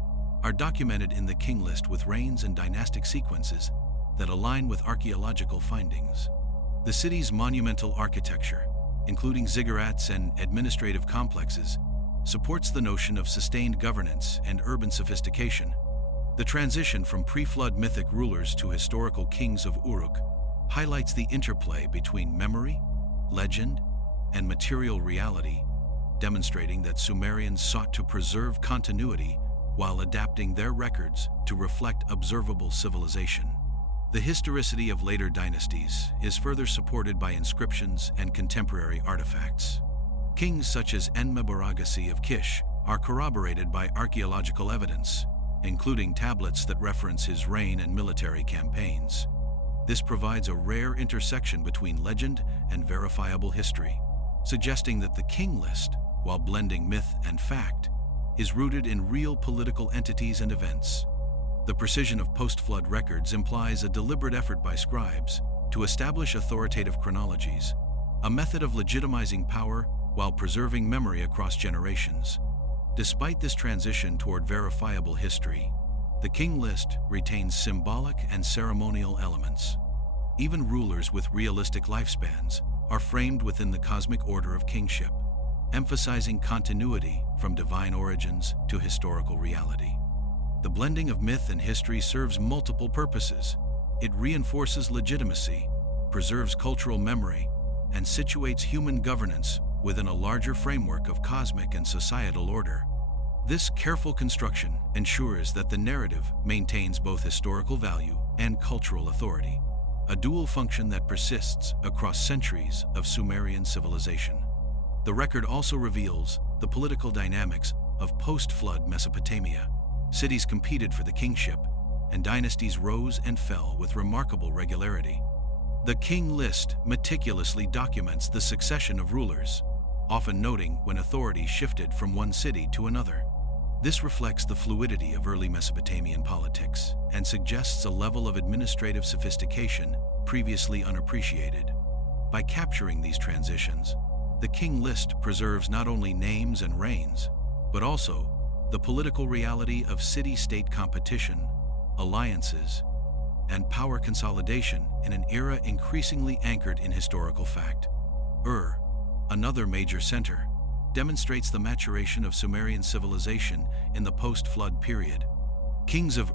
are documented in the King List with reigns and dynastic sequences that align with archaeological findings. The city's monumental architecture, including ziggurats and administrative complexes, supports the notion of sustained governance and urban sophistication. The transition from pre-flood mythic rulers to historical kings of Uruk highlights the interplay between memory, legend, and material reality, demonstrating that Sumerians sought to preserve continuity while adapting their records to reflect observable civilization. The historicity of later dynasties is further supported by inscriptions and contemporary artifacts. Kings such as Enmebaragasi of Kish are corroborated by archaeological evidence, including tablets that reference his reign and military campaigns. This provides a rare intersection between legend and verifiable history, suggesting that the King List, while blending myth and fact, is rooted in real political entities and events. The precision of post-flood records implies a deliberate effort by scribes to establish authoritative chronologies, a method of legitimizing power while preserving memory across generations. Despite this transition toward verifiable history, the King List retains symbolic and ceremonial elements. Even rulers with realistic lifespans are framed within the cosmic order of kingship, emphasizing continuity from divine origins to historical reality. The blending of myth and history serves multiple purposes. It reinforces legitimacy, preserves cultural memory, and situates human governance within a larger framework of cosmic and societal order. This careful construction ensures that the narrative maintains both historical value and cultural authority, a dual function that persists across centuries of Sumerian civilization. The record also reveals the political dynamics of post-flood Mesopotamia. Cities competed for the kingship, and dynasties rose and fell with remarkable regularity. The King List meticulously documents the succession of rulers, often noting when authority shifted from one city to another. This reflects the fluidity of early Mesopotamian politics and suggests a level of administrative sophistication previously unappreciated. By capturing these transitions, the King List preserves not only names and reigns, but also the political reality of city-state competition, alliances, and power consolidation in an era increasingly anchored in historical fact. Another major center, demonstrates the maturation of Sumerian civilization in the post-flood period. Kings of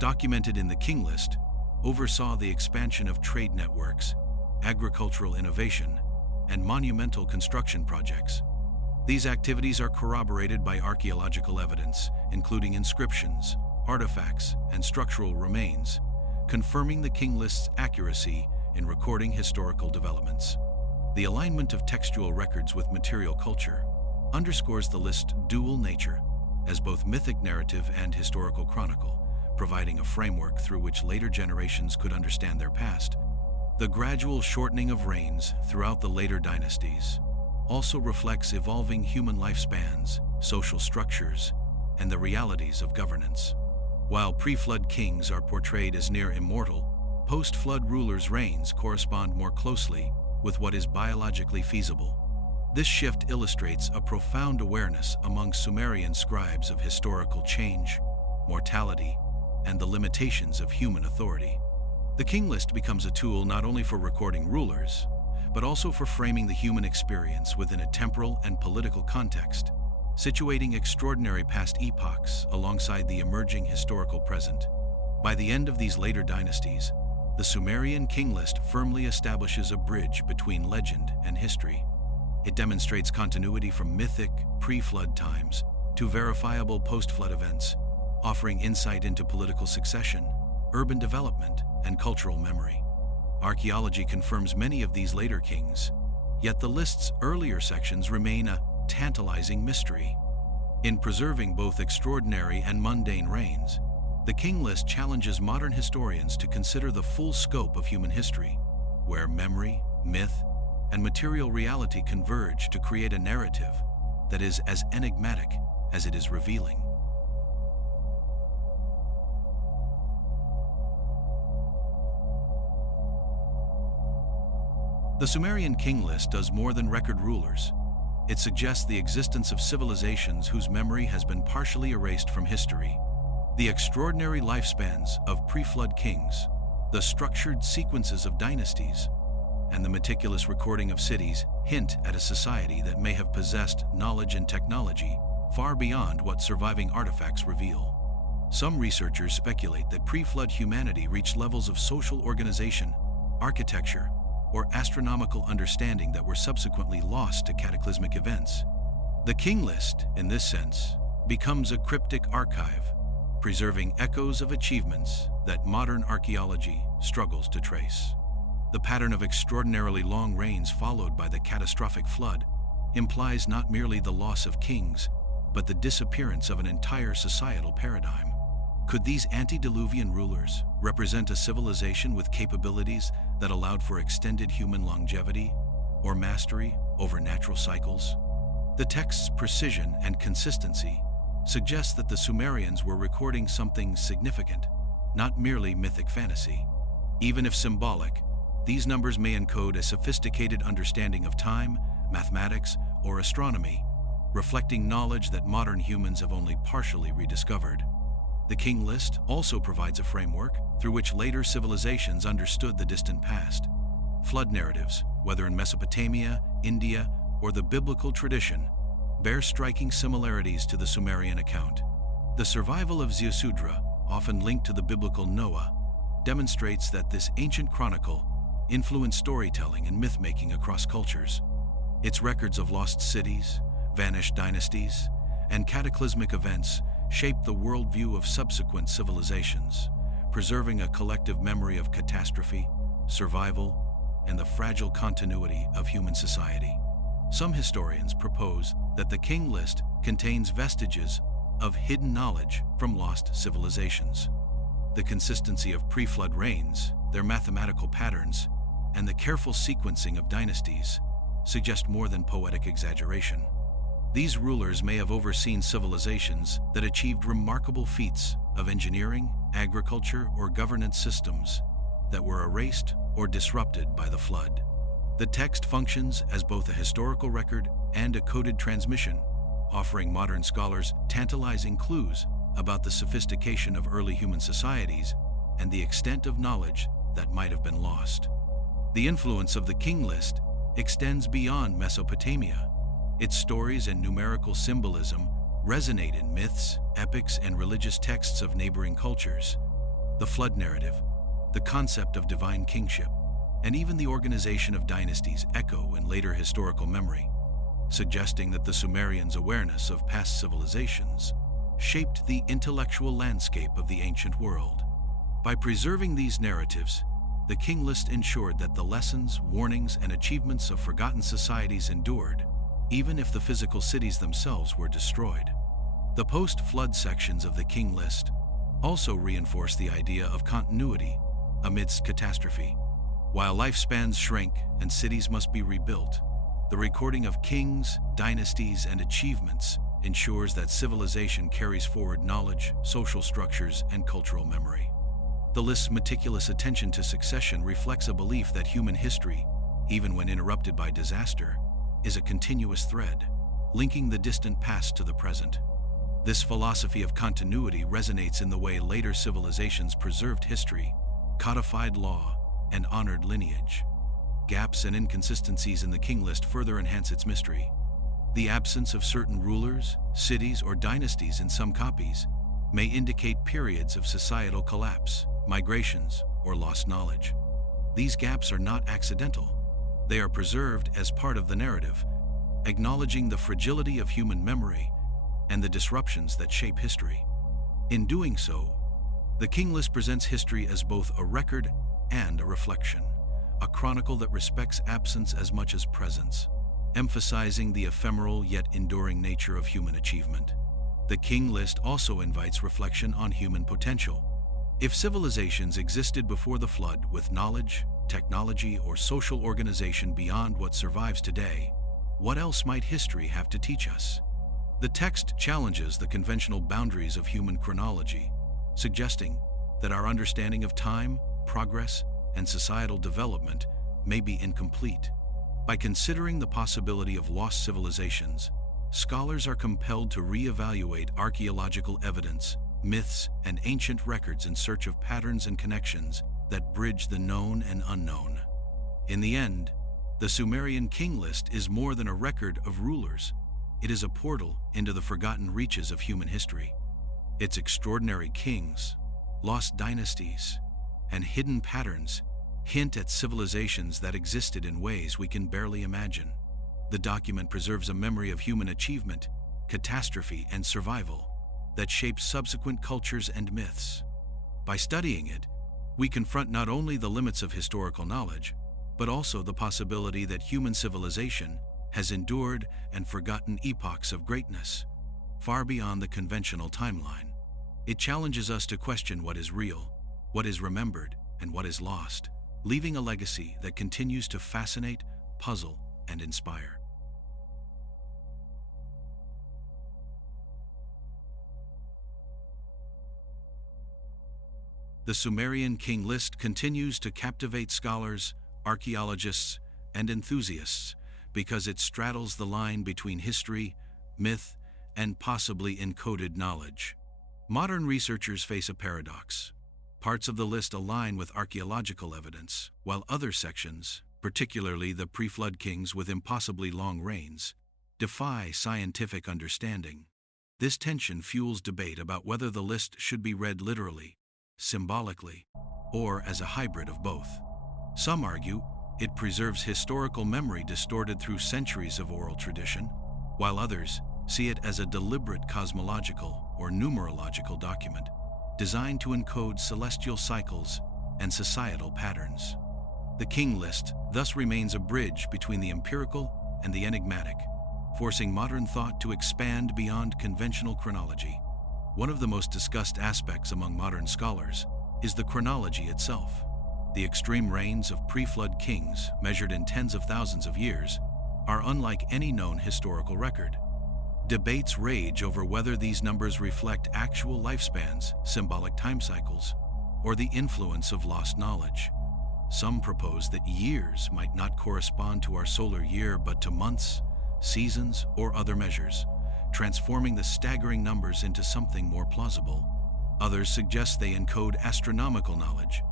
documented in the King List, oversaw the expansion of trade networks, agricultural innovation, and monumental construction projects. These activities are corroborated by archaeological evidence, including inscriptions, artifacts, and structural remains, confirming the King List's accuracy in recording historical developments. The alignment of textual records with material culture underscores the list's dual nature as both mythic narrative and historical chronicle, providing a framework through which later generations could understand their past. The gradual shortening of reigns throughout the later dynasties also reflects evolving human lifespans, social structures, and the realities of governance. While pre-flood kings are portrayed as near immortal, post-flood rulers' reigns correspond more closely with what is biologically feasible. This shift illustrates a profound awareness among Sumerian scribes of historical change, mortality, and the limitations of human authority. The King List becomes a tool not only for recording rulers, but also for framing the human experience within a temporal and political context, situating extraordinary past epochs alongside the emerging historical present. By the end of these later dynasties, the Sumerian King List firmly establishes a bridge between legend and history. It demonstrates continuity from mythic, pre-flood times to verifiable post-flood events, offering insight into political succession, urban development, and cultural memory. Archaeology confirms many of these later kings, yet the list's earlier sections remain a tantalizing mystery. In preserving both extraordinary and mundane reigns, the King List challenges modern historians to consider the full scope of human history, where memory, myth, and material reality converge to create a narrative that is as enigmatic as it is revealing. The Sumerian King List does more than record rulers. It suggests the existence of civilizations whose memory has been partially erased from history. The extraordinary lifespans of pre-flood kings, the structured sequences of dynasties, and the meticulous recording of cities hint at a society that may have possessed knowledge and technology far beyond what surviving artifacts reveal. Some researchers speculate that pre-flood humanity reached levels of social organization, architecture, or astronomical understanding that were subsequently lost to cataclysmic events. The King List, in this sense, becomes a cryptic archive, preserving echoes of achievements that modern archaeology struggles to trace. The pattern of extraordinarily long reigns followed by the catastrophic flood implies not merely the loss of kings, but the disappearance of an entire societal paradigm. Could these antediluvian rulers represent a civilization with capabilities that allowed for extended human longevity or mastery over natural cycles? The text's precision and consistency suggests that the Sumerians were recording something significant, not merely mythic fantasy. Even if symbolic, these numbers may encode a sophisticated understanding of time, mathematics, or astronomy, reflecting knowledge that modern humans have only partially rediscovered. The King List also provides a framework through which later civilizations understood the distant past. Flood narratives, whether in Mesopotamia, India, or the biblical tradition bear striking similarities to the Sumerian account. The survival of Ziusudra, often linked to the biblical Noah, demonstrates that this ancient chronicle influenced storytelling and myth-making across cultures. Its records of lost cities, vanished dynasties, and cataclysmic events shaped the worldview of subsequent civilizations, preserving a collective memory of catastrophe, survival, and the fragile continuity of human society. Some historians propose that the King List contains vestiges of hidden knowledge from lost civilizations. The consistency of pre-flood reigns, their mathematical patterns, and the careful sequencing of dynasties suggest more than poetic exaggeration. These rulers may have overseen civilizations that achieved remarkable feats of engineering, agriculture, or governance systems that were erased or disrupted by the flood. The text functions as both a historical record and a coded transmission, offering modern scholars tantalizing clues about the sophistication of early human societies and the extent of knowledge that might have been lost. The influence of the King List extends beyond Mesopotamia. Its stories and numerical symbolism resonate in myths, epics, and religious texts of neighboring cultures. The flood narrative, the concept of divine kingship, and even the organization of dynasties echo in later historical memory, suggesting that the Sumerians' awareness of past civilizations shaped the intellectual landscape of the ancient world. By preserving these narratives, the King List ensured that the lessons, warnings, and achievements of forgotten societies endured, even if the physical cities themselves were destroyed. The post-flood sections of the King List also reinforce the idea of continuity amidst catastrophe. While lifespans shrink and cities must be rebuilt, the recording of kings, dynasties, and achievements ensures that civilization carries forward knowledge, social structures, and cultural memory. The list's meticulous attention to succession reflects a belief that human history, even when interrupted by disaster, is a continuous thread, linking the distant past to the present. This philosophy of continuity resonates in the way later civilizations preserved history, codified law, and honored lineage. Gaps and inconsistencies in the King List further enhance its mystery. The absence of certain rulers, cities, or dynasties in some copies may indicate periods of societal collapse, migrations, or lost knowledge. These gaps are not accidental. They are preserved as part of the narrative, acknowledging the fragility of human memory and the disruptions that shape history. In doing so, the King List presents history as both a record and a reflection, a chronicle that respects absence as much as presence, emphasizing the ephemeral yet enduring nature of human achievement. The King List also invites reflection on human potential. If civilizations existed before the flood with knowledge, technology, or social organization beyond what survives today, what else might history have to teach us? The text challenges the conventional boundaries of human chronology, suggesting that our understanding of time, progress, and societal development may be incomplete. By considering the possibility of lost civilizations, scholars are compelled to re-evaluate archaeological evidence, myths, and ancient records in search of patterns and connections that bridge the known and unknown. In the end, the Sumerian King List is more than a record of rulers. It is a portal into the forgotten reaches of human history. Its extraordinary kings, lost dynasties, and hidden patterns hint at civilizations that existed in ways we can barely imagine. The document preserves a memory of human achievement, catastrophe, and survival that shapes subsequent cultures and myths. By studying it, we confront not only the limits of historical knowledge, but also the possibility that human civilization has endured and forgotten epochs of greatness, far beyond the conventional timeline. It challenges us to question what is real, what is remembered, and what is lost, leaving a legacy that continues to fascinate, puzzle, and inspire. The Sumerian King List continues to captivate scholars, archaeologists, and enthusiasts because it straddles the line between history, myth, and possibly encoded knowledge. Modern researchers face a paradox. Parts of the list align with archaeological evidence, while other sections, particularly the pre-flood kings with impossibly long reigns, defy scientific understanding. This tension fuels debate about whether the list should be read literally, symbolically, or as a hybrid of both. Some argue it preserves historical memory distorted through centuries of oral tradition, while others see it as a deliberate cosmological or numerological document designed to encode celestial cycles and societal patterns. The King List thus remains a bridge between the empirical and the enigmatic, forcing modern thought to expand beyond conventional chronology. One of the most discussed aspects among modern scholars is the chronology itself. The extreme reigns of pre-flood kings, measured in tens of thousands of years, are unlike any known historical record. Debates rage over whether these numbers reflect actual lifespans, symbolic time cycles, or the influence of lost knowledge. Some propose that years might not correspond to our solar year but to months, seasons, or other measures, transforming the staggering numbers into something more plausible. Others suggest they encode astronomical knowledge,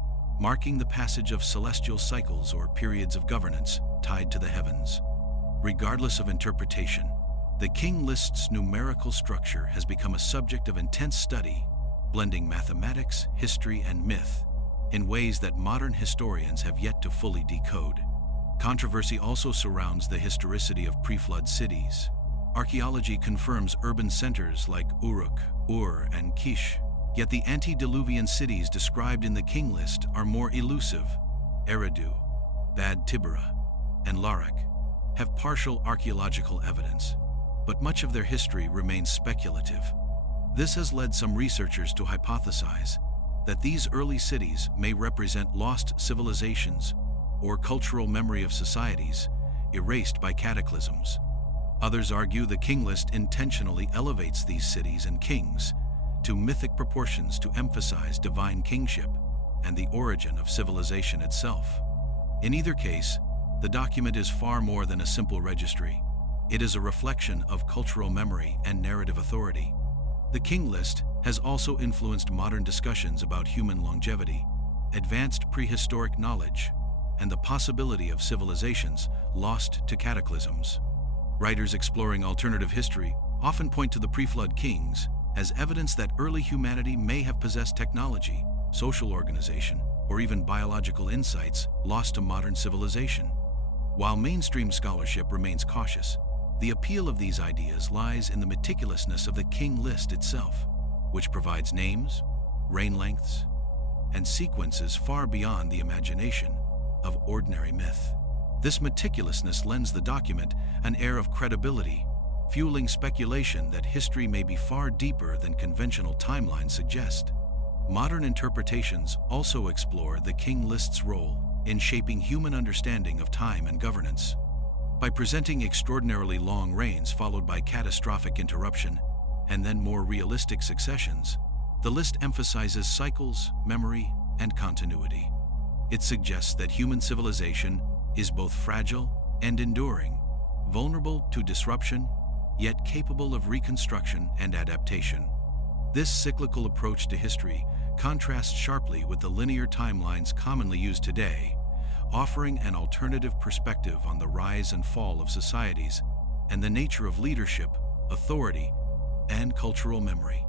marking the passage of celestial cycles or periods of governance tied to the heavens. Regardless of interpretation, the King List's numerical structure has become a subject of intense study, blending mathematics, history, and myth in ways that modern historians have yet to fully decode. Controversy also surrounds the historicity of pre-flood cities. Archaeology confirms urban centers like Uruk, Ur, and Kish, yet the antediluvian cities described in the King List are more elusive. Eridu, Bad Tibera, and Larak have partial archaeological evidence, but much of their history remains speculative. This has led some researchers to hypothesize that these early cities may represent lost civilizations or cultural memory of societies erased by cataclysms. Others argue the King List intentionally elevates these cities and kings to mythic proportions to emphasize divine kingship and the origin of civilization itself. In either case, the document is far more than a simple registry. It is a reflection of cultural memory and narrative authority. The King List has also influenced modern discussions about human longevity, advanced prehistoric knowledge, and the possibility of civilizations lost to cataclysms. Writers exploring alternative history often point to the pre-flood kings as evidence that early humanity may have possessed technology, social organization, or even biological insights lost to modern civilization. While mainstream scholarship remains cautious, the appeal of these ideas lies in the meticulousness of the King List itself, which provides names, reign lengths, and sequences far beyond the imagination of ordinary myth. This meticulousness lends the document an air of credibility, fueling speculation that history may be far deeper than conventional timelines suggest. Modern interpretations also explore the King List's role in shaping human understanding of time and governance. By presenting extraordinarily long reigns followed by catastrophic interruption, and then more realistic successions, the list emphasizes cycles, memory, and continuity. It suggests that human civilization is both fragile and enduring, vulnerable to disruption, yet capable of reconstruction and adaptation. This cyclical approach to history contrasts sharply with the linear timelines commonly used today, offering an alternative perspective on the rise and fall of societies and the nature of leadership, authority, and cultural memory.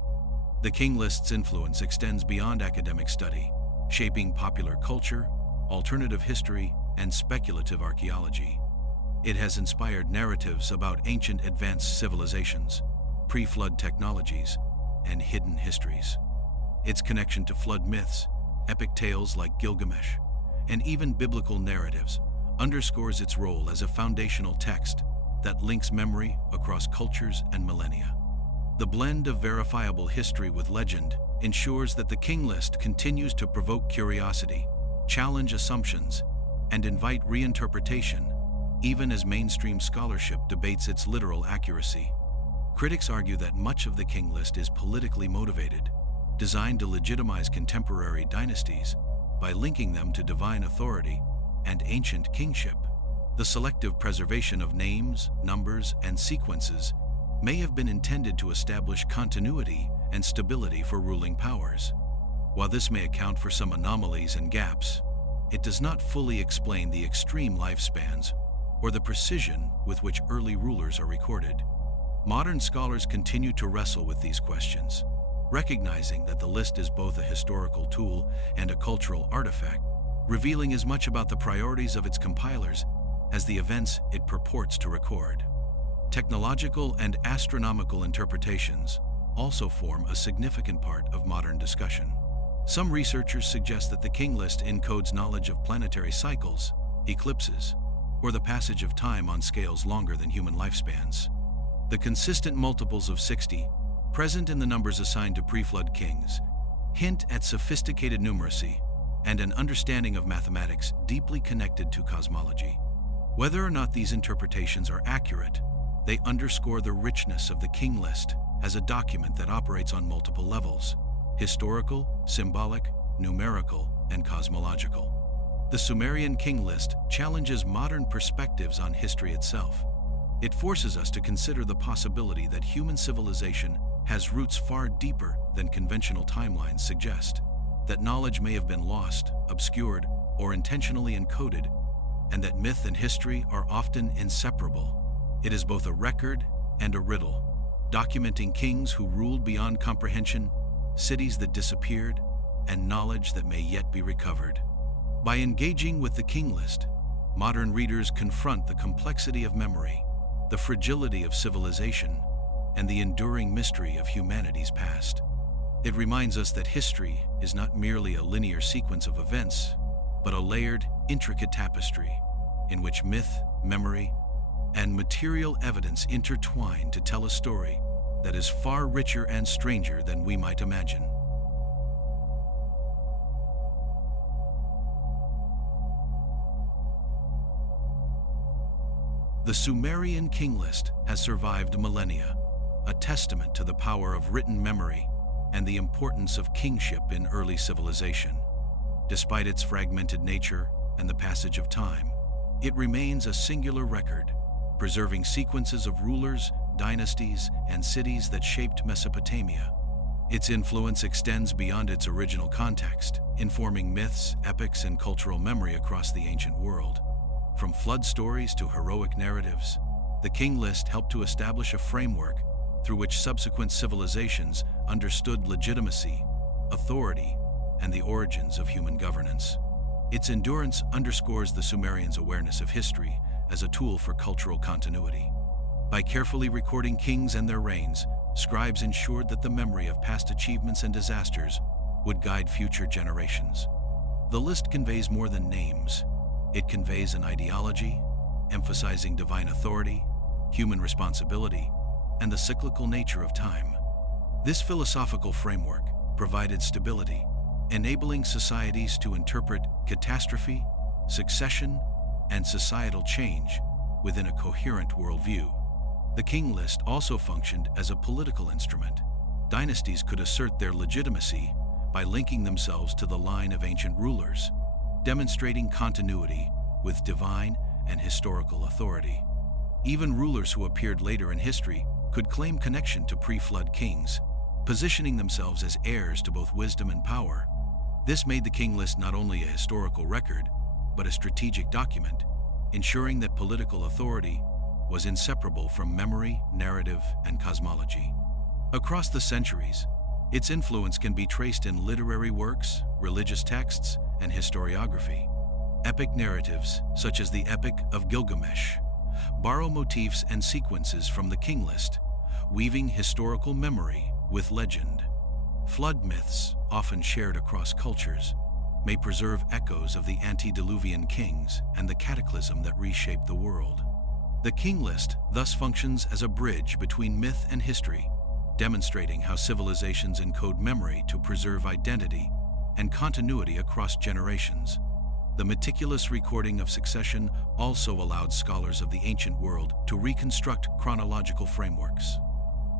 The King List's influence extends beyond academic study, shaping popular culture, alternative history, and speculative archaeology. It has inspired narratives about ancient advanced civilizations, pre-flood technologies, and hidden histories. Its connection to flood myths, epic tales like Gilgamesh, and even biblical narratives underscores its role as a foundational text that links memory across cultures and millennia. The blend of verifiable history with legend ensures that the King List continues to provoke curiosity, challenge assumptions, and invite reinterpretation, even as mainstream scholarship debates its literal accuracy. Critics argue that much of the King List is politically motivated, designed to legitimize contemporary dynasties by linking them to divine authority and ancient kingship. The selective preservation of names, numbers, and sequences may have been intended to establish continuity and stability for ruling powers. While this may account for some anomalies and gaps, it does not fully explain the extreme lifespans or the precision with which early rulers are recorded. Modern scholars continue to wrestle with these questions, recognizing that the list is both a historical tool and a cultural artifact, revealing as much about the priorities of its compilers as the events it purports to record. Technological and astronomical interpretations also form a significant part of modern discussion. Some researchers suggest that the King List encodes knowledge of planetary cycles, eclipses, or the passage of time on scales longer than human lifespans. The consistent multiples of 60, present in the numbers assigned to pre-flood kings, hint at sophisticated numeracy and an understanding of mathematics deeply connected to cosmology. Whether or not these interpretations are accurate, they underscore the richness of the King List as a document that operates on multiple levels: historical, symbolic, numerical, and cosmological. The Sumerian King List challenges modern perspectives on history itself. It forces us to consider the possibility that human civilization has roots far deeper than conventional timelines suggest, that knowledge may have been lost, obscured, or intentionally encoded, and that myth and history are often inseparable. It is both a record and a riddle, documenting kings who ruled beyond comprehension, cities that disappeared, and knowledge that may yet be recovered. By engaging with the King List, modern readers confront the complexity of memory, the fragility of civilization, and the enduring mystery of humanity's past. It reminds us that history is not merely a linear sequence of events, but a layered, intricate tapestry in which myth, memory, and material evidence intertwine to tell a story that is far richer and stranger than we might imagine. The Sumerian King List has survived millennia, a testament to the power of written memory and the importance of kingship in early civilization. Despite its fragmented nature and the passage of time, it remains a singular record, preserving sequences of rulers, dynasties, and cities that shaped Mesopotamia. Its influence extends beyond its original context, informing myths, epics, and cultural memory across the ancient world. From flood stories to heroic narratives, the King List helped to establish a framework through which subsequent civilizations understood legitimacy, authority, and the origins of human governance. Its endurance underscores the Sumerians' awareness of history as a tool for cultural continuity. By carefully recording kings and their reigns, scribes ensured that the memory of past achievements and disasters would guide future generations. The list conveys more than names. It conveys an ideology, emphasizing divine authority, human responsibility, and the cyclical nature of time. This philosophical framework provided stability, enabling societies to interpret catastrophe, succession, and societal change within a coherent worldview. The King List also functioned as a political instrument. Dynasties could assert their legitimacy by linking themselves to the line of ancient rulers, demonstrating continuity with divine and historical authority. Even rulers who appeared later in history could claim connection to pre-flood kings, positioning themselves as heirs to both wisdom and power. This made the King List not only a historical record, but a strategic document, ensuring that political authority was inseparable from memory, narrative, and cosmology. Across the centuries, its influence can be traced in literary works, religious texts, and historiography. Epic narratives, such as the Epic of Gilgamesh, borrow motifs and sequences from the King List, weaving historical memory with legend. Flood myths, often shared across cultures, may preserve echoes of the antediluvian kings and the cataclysm that reshaped the world. The King List thus functions as a bridge between myth and history, demonstrating how civilizations encode memory to preserve identity and continuity across generations. The meticulous recording of succession also allowed scholars of the ancient world to reconstruct chronological frameworks.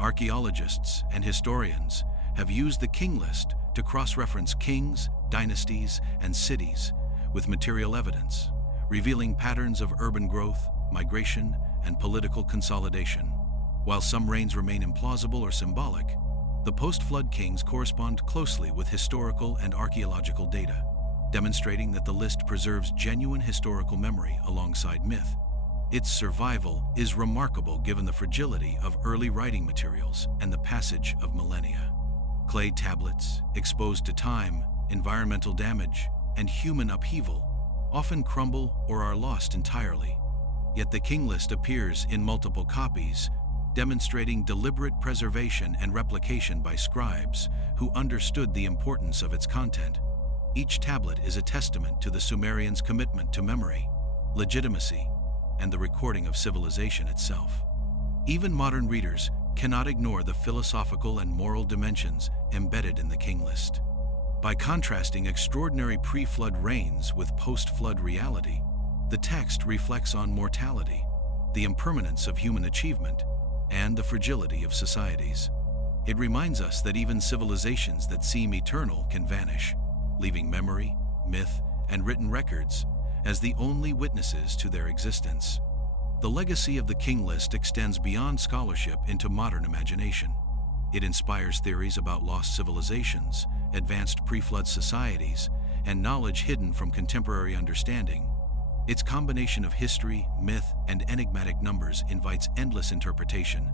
Archaeologists and historians have used the King List to cross-reference kings, dynasties, and cities with material evidence, revealing patterns of urban growth, migration, and political consolidation. While some reigns remain implausible or symbolic, the post-flood kings correspond closely with historical and archaeological data, demonstrating that the list preserves genuine historical memory alongside myth. Its survival is remarkable given the fragility of early writing materials and the passage of millennia. Clay tablets, exposed to time, environmental damage, and human upheaval, often crumble or are lost entirely. Yet the King List appears in multiple copies, demonstrating deliberate preservation and replication by scribes who understood the importance of its content. Each tablet is a testament to the Sumerians' commitment to memory, legitimacy, and the recording of civilization itself. Even modern readers cannot ignore the philosophical and moral dimensions embedded in the King List. By contrasting extraordinary pre-flood reigns with post-flood reality, the text reflects on mortality, the impermanence of human achievement, and the fragility of societies. It reminds us that even civilizations that seem eternal can vanish, leaving memory, myth, and written records as the only witnesses to their existence. The legacy of the King List extends beyond scholarship into modern imagination. It inspires theories about lost civilizations, advanced pre-flood societies, and knowledge hidden from contemporary understanding. Its combination of history, myth, and enigmatic numbers invites endless interpretation,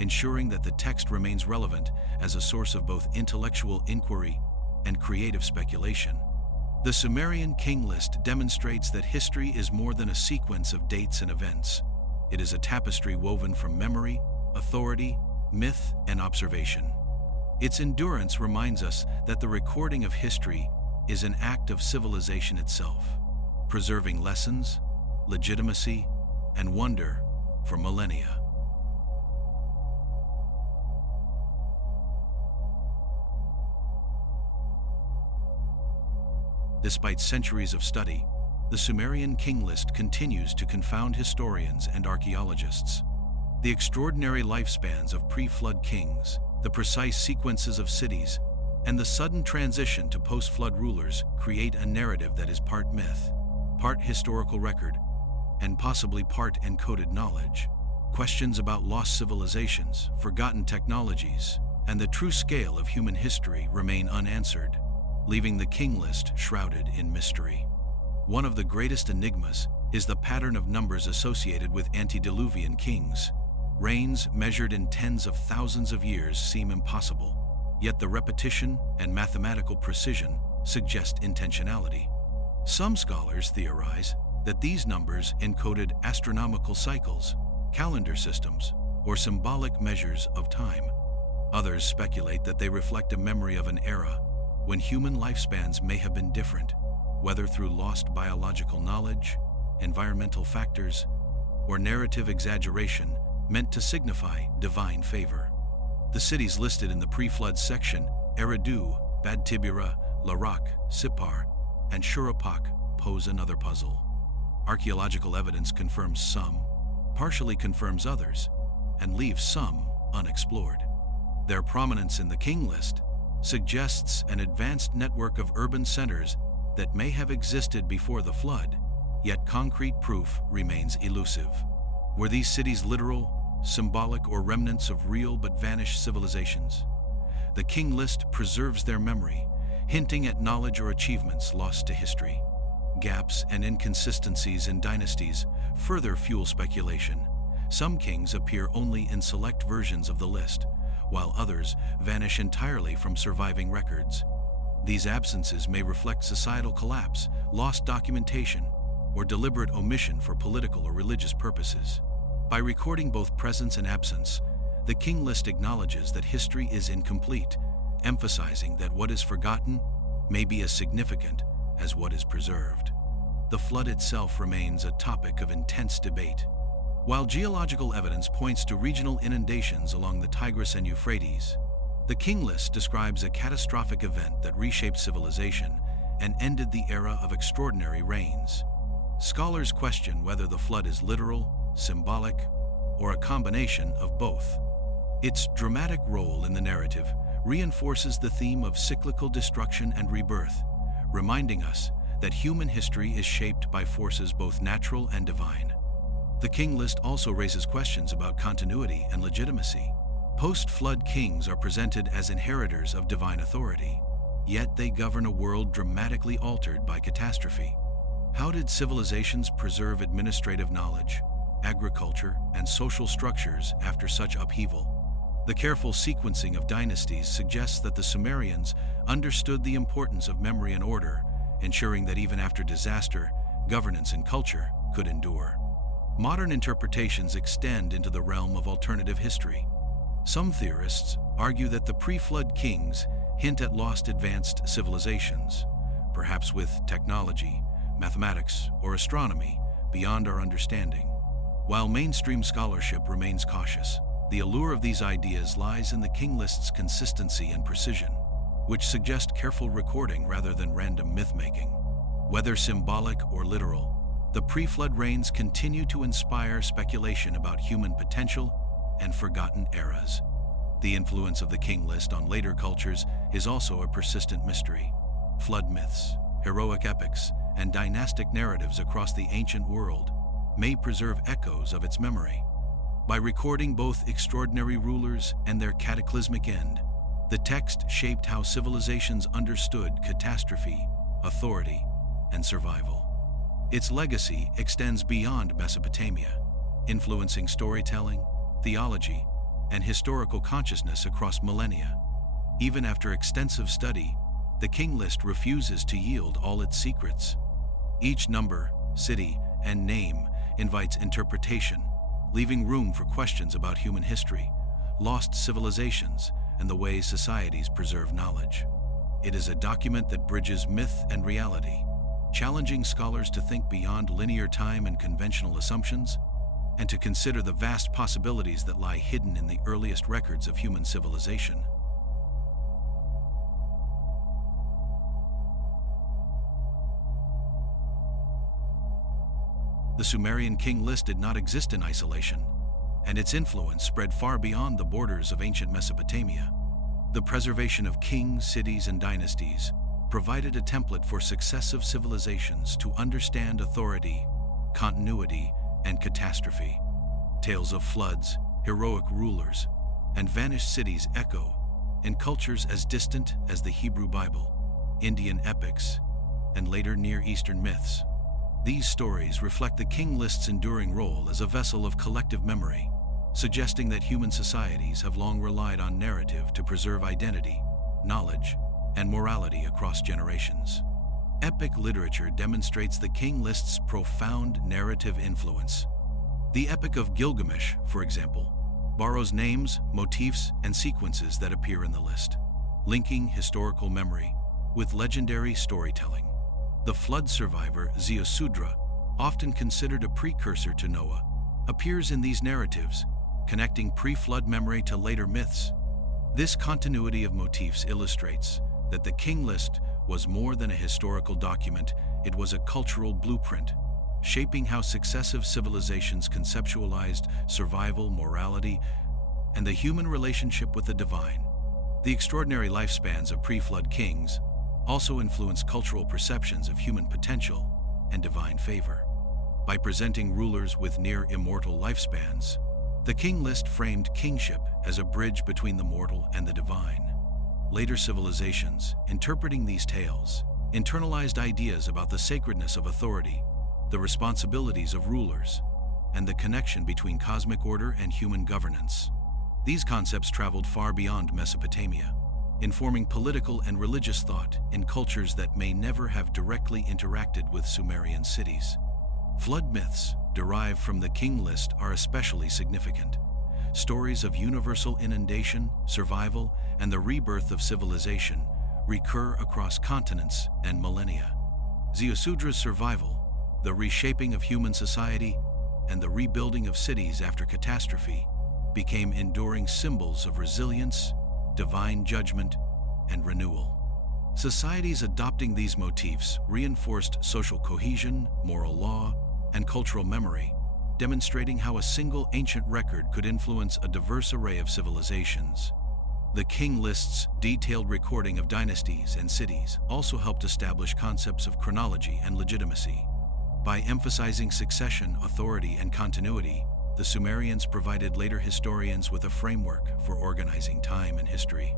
ensuring that the text remains relevant as a source of both intellectual inquiry and creative speculation. The Sumerian King List demonstrates that history is more than a sequence of dates and events. It is a tapestry woven from memory, authority, myth, and observation. Its endurance reminds us that the recording of history is an act of civilization itself, preserving lessons, legitimacy, and wonder for millennia. Despite centuries of study, the Sumerian King List continues to confound historians and archaeologists. The extraordinary lifespans of pre-flood kings, the precise sequences of cities, and the sudden transition to post-flood rulers create a narrative that is part myth, part historical record, and possibly part encoded knowledge. Questions about lost civilizations, forgotten technologies, and the true scale of human history remain unanswered, leaving the King List shrouded in mystery. One of the greatest enigmas is the pattern of numbers associated with antediluvian kings. Reigns measured in tens of thousands of years seem impossible, yet the repetition and mathematical precision suggest intentionality. Some scholars theorize that these numbers encoded astronomical cycles, calendar systems, or symbolic measures of time. Others speculate that they reflect a memory of an era when human lifespans may have been different, whether through lost biological knowledge, environmental factors, or narrative exaggeration meant to signify divine favor. The cities listed in the pre-flood section, Eridu, Bad Tibira, Larak, Sippar, and Shuruppak, pose another puzzle. Archaeological evidence confirms some, partially confirms others, and leaves some unexplored. Their prominence in the King List suggests an advanced network of urban centers that may have existed before the flood, yet concrete proof remains elusive. Were these cities literal, symbolic, or remnants of real but vanished civilizations? The King List preserves their memory, hinting at knowledge or achievements lost to history. Gaps and inconsistencies in dynasties further fuel speculation. Some kings appear only in select versions of the list, while others vanish entirely from surviving records. These absences may reflect societal collapse, lost documentation, or deliberate omission for political or religious purposes. By recording both presence and absence, the King List acknowledges that history is incomplete, emphasizing that what is forgotten may be as significant as what is preserved. The flood itself remains a topic of intense debate. While geological evidence points to regional inundations along the Tigris and Euphrates, the King List describes a catastrophic event that reshaped civilization and ended the era of extraordinary rains. Scholars question whether the flood is literal, symbolic, or a combination of both. Its dramatic role in the narrative reinforces the theme of cyclical destruction and rebirth, reminding us that human history is shaped by forces both natural and divine. The King List also raises questions about continuity and legitimacy. Post-flood kings are presented as inheritors of divine authority, yet they govern a world dramatically altered by catastrophe. How did civilizations preserve administrative knowledge, agriculture, and social structures after such upheaval? The careful sequencing of dynasties suggests that the Sumerians understood the importance of memory and order, ensuring that even after disaster, governance and culture could endure. Modern interpretations extend into the realm of alternative history. Some theorists argue that the pre-flood kings hint at lost advanced civilizations, perhaps with technology, mathematics, or astronomy beyond our understanding. While mainstream scholarship remains cautious, the allure of these ideas lies in the king list's consistency and precision, which suggest careful recording rather than random myth-making. Whether symbolic or literal, the pre-flood reigns continue to inspire speculation about human potential and forgotten eras. The influence of the king list on later cultures is also a persistent mystery. Flood myths, heroic epics, and dynastic narratives across the ancient world may preserve echoes of its memory. By recording both extraordinary rulers and their cataclysmic end, the text shaped how civilizations understood catastrophe, authority, and survival. Its legacy extends beyond Mesopotamia, influencing storytelling, theology, and historical consciousness across millennia. Even after extensive study, the king list refuses to yield all its secrets. Each number, city, and name invites interpretation, leaving room for questions about human history, lost civilizations, and the ways societies preserve knowledge. It is a document that bridges myth and reality, challenging scholars to think beyond linear time and conventional assumptions, and to consider the vast possibilities that lie hidden in the earliest records of human civilization. The Sumerian King List did not exist in isolation, and its influence spread far beyond the borders of ancient Mesopotamia. The preservation of kings, cities, and dynasties provided a template for successive civilizations to understand authority, continuity, and catastrophe. Tales of floods, heroic rulers, and vanished cities echo in cultures as distant as the Hebrew Bible, Indian epics, and later Near Eastern myths. These stories reflect the king list's enduring role as a vessel of collective memory, suggesting that human societies have long relied on narrative to preserve identity, knowledge, and morality across generations. Epic literature demonstrates the king list's profound narrative influence. The Epic of Gilgamesh, for example, borrows names, motifs, and sequences that appear in the list, linking historical memory with legendary storytelling. The flood survivor Ziusudra, often considered a precursor to Noah, appears in these narratives, connecting pre-flood memory to later myths. This continuity of motifs illustrates that the king list was more than a historical document, it was a cultural blueprint, shaping how successive civilizations conceptualized survival, morality, and the human relationship with the divine. The extraordinary lifespans of pre-flood kings also influence cultural perceptions of human potential and divine favor. By presenting rulers with near-immortal lifespans, the king list framed kingship as a bridge between the mortal and the divine. Later civilizations, interpreting these tales, internalized ideas about the sacredness of authority, the responsibilities of rulers, and the connection between cosmic order and human governance. These concepts traveled far beyond Mesopotamia, informing political and religious thought in cultures that may never have directly interacted with Sumerian cities. Flood myths derived from the king list are especially significant. Stories of universal inundation, survival, and the rebirth of civilization recur across continents and millennia. Ziusudra's survival, the reshaping of human society, and the rebuilding of cities after catastrophe became enduring symbols of resilience, divine judgment, and renewal. Societies adopting these motifs reinforced social cohesion, moral law, and cultural memory, demonstrating how a single ancient record could influence a diverse array of civilizations. The king list's detailed recording of dynasties and cities also helped establish concepts of chronology and legitimacy. By emphasizing succession, authority, and continuity, the Sumerians provided later historians with a framework for organizing time and history.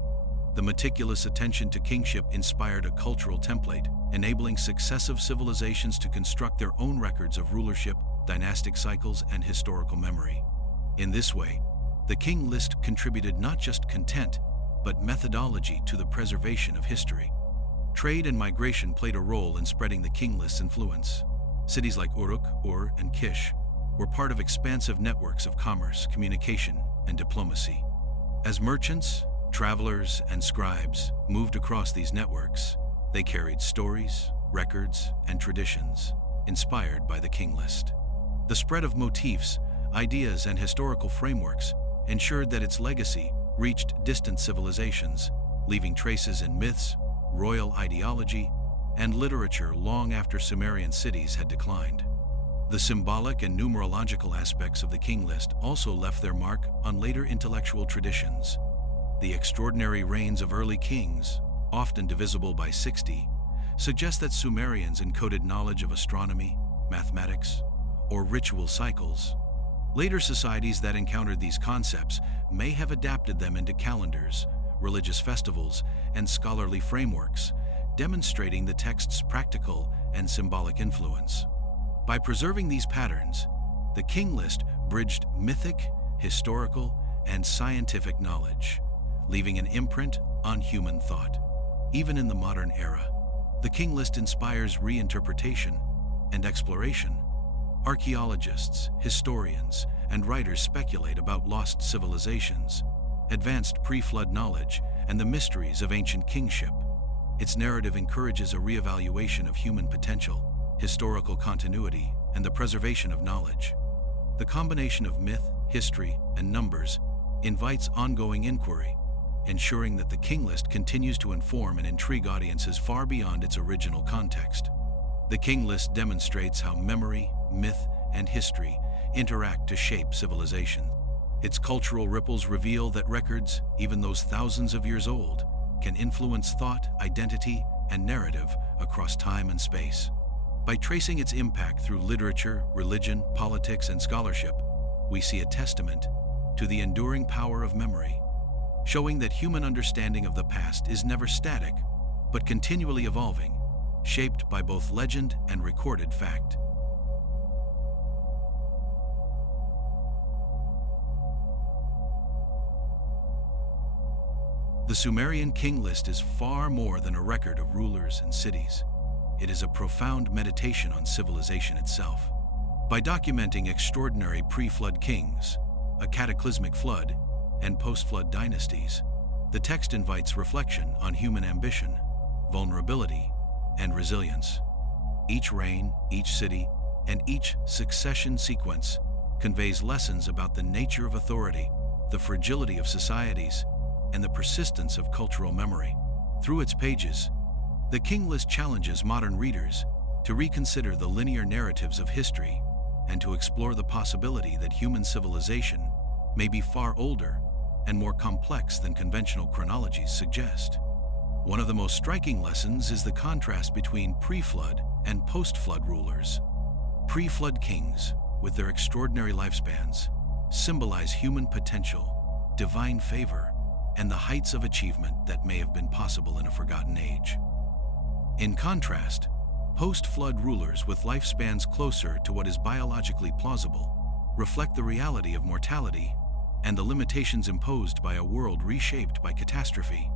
The meticulous attention to kingship inspired a cultural template, enabling successive civilizations to construct their own records of rulership, dynastic cycles, and historical memory. In this way, the King List contributed not just content, but methodology to the preservation of history. Trade and migration played a role in spreading the King List's influence. Cities like Uruk, Ur, and Kish were part of expansive networks of commerce, communication, and diplomacy. As merchants, travelers, and scribes moved across these networks, they carried stories, records, and traditions inspired by the King List. The spread of motifs, ideas, and historical frameworks ensured that its legacy reached distant civilizations, leaving traces in myths, royal ideology, and literature long after Sumerian cities had declined. The symbolic and numerological aspects of the King List also left their mark on later intellectual traditions. The extraordinary reigns of early kings, often divisible by 60, suggest that Sumerians encoded knowledge of astronomy, mathematics, or ritual cycles. Later societies that encountered these concepts may have adapted them into calendars, religious festivals, and scholarly frameworks, demonstrating the text's practical and symbolic influence. By preserving these patterns, the King List bridged mythic, historical, and scientific knowledge, leaving an imprint on human thought. Even in the modern era, the King List inspires reinterpretation and exploration. Archaeologists, historians, and writers speculate about lost civilizations, advanced pre-flood knowledge, and the mysteries of ancient kingship. Its narrative encourages a reevaluation of human potential, historical continuity, and the preservation of knowledge. The combination of myth, history, and numbers invites ongoing inquiry, ensuring that the King List continues to inform and intrigue audiences far beyond its original context. The King List demonstrates how memory, myth, and history interact to shape civilization. Its cultural ripples reveal that records, even those thousands of years old, can influence thought, identity, and narrative across time and space. By tracing its impact through literature, religion, politics, and scholarship, we see a testament to the enduring power of memory, showing that human understanding of the past is never static, but continually evolving, shaped by both legend and recorded fact. The Sumerian King List is far more than a record of rulers and cities. It is a profound meditation on civilization itself. By documenting extraordinary pre-flood kings, a cataclysmic flood, and post-flood dynasties, the text invites reflection on human ambition, vulnerability, and resilience. Each reign, each city, and each succession sequence conveys lessons about the nature of authority, the fragility of societies, and the persistence of cultural memory. Through its pages, the King List challenges modern readers to reconsider the linear narratives of history and to explore the possibility that human civilization may be far older and more complex than conventional chronologies suggest. One of the most striking lessons is the contrast between pre-flood and post-flood rulers. Pre-flood kings, with their extraordinary lifespans, symbolize human potential, divine favor, and the heights of achievement that may have been possible in a forgotten age. In contrast, post-flood rulers with lifespans closer to what is biologically plausible reflect the reality of mortality and the limitations imposed by a world reshaped by catastrophe.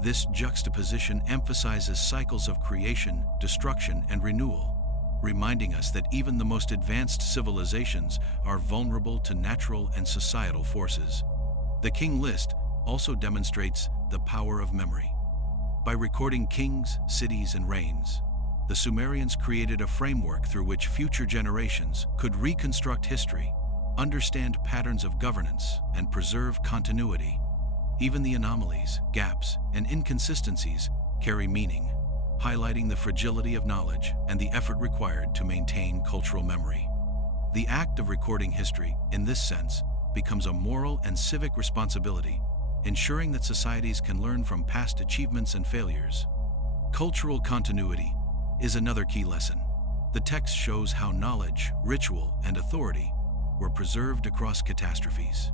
This juxtaposition emphasizes cycles of creation, destruction, and renewal, reminding us that even the most advanced civilizations are vulnerable to natural and societal forces. The King List also demonstrates the power of memory. By recording kings, cities, and reigns, the Sumerians created a framework through which future generations could reconstruct history, understand patterns of governance, and preserve continuity. Even the anomalies, gaps, and inconsistencies carry meaning, highlighting the fragility of knowledge and the effort required to maintain cultural memory. The act of recording history, in this sense, becomes a moral and civic responsibility, ensuring that societies can learn from past achievements and failures. Cultural continuity is another key lesson. The text shows how knowledge, ritual, and authority were preserved across catastrophes.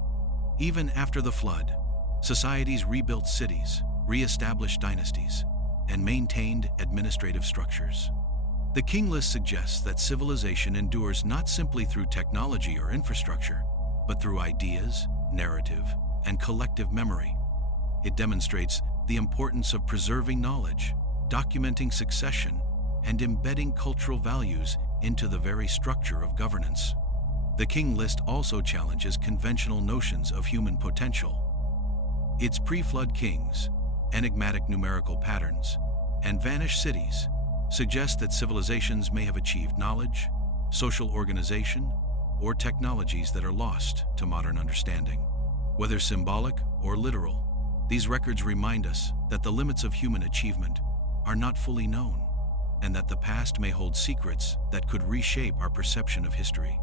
Even after the flood, societies rebuilt cities, re-established dynasties, and maintained administrative structures. The King List suggests that civilization endures not simply through technology or infrastructure, but through ideas, narrative, and collective memory. It demonstrates the importance of preserving knowledge, documenting succession, and embedding cultural values into the very structure of governance. The King List also challenges conventional notions of human potential. Its pre-flood kings, enigmatic numerical patterns, and vanished cities suggest that civilizations may have achieved knowledge, social organization, or technologies that are lost to modern understanding. Whether symbolic or literal, these records remind us that the limits of human achievement are not fully known, and that the past may hold secrets that could reshape our perception of history.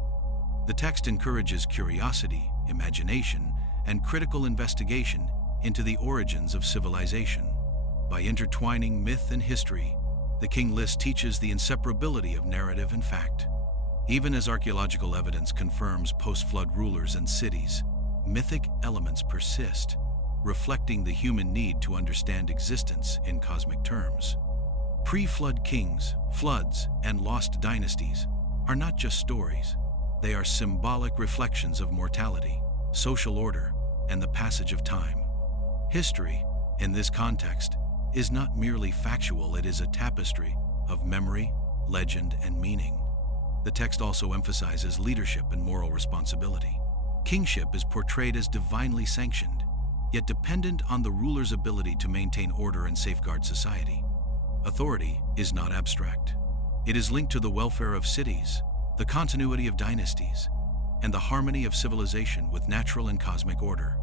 The text encourages curiosity, imagination, and critical investigation into the origins of civilization. By intertwining myth and history, the King List teaches the inseparability of narrative and fact. Even as archaeological evidence confirms post-flood rulers and cities, mythic elements persist, reflecting the human need to understand existence in cosmic terms. Pre-flood kings, floods, and lost dynasties are not just stories. They are symbolic reflections of mortality, social order, and the passage of time. History, in this context, is not merely factual, it is a tapestry of memory, legend, and meaning. The text also emphasizes leadership and moral responsibility. Kingship is portrayed as divinely sanctioned, yet dependent on the ruler's ability to maintain order and safeguard society. Authority is not abstract. It is linked to the welfare of cities, the continuity of dynasties, and the harmony of civilization with natural and cosmic order.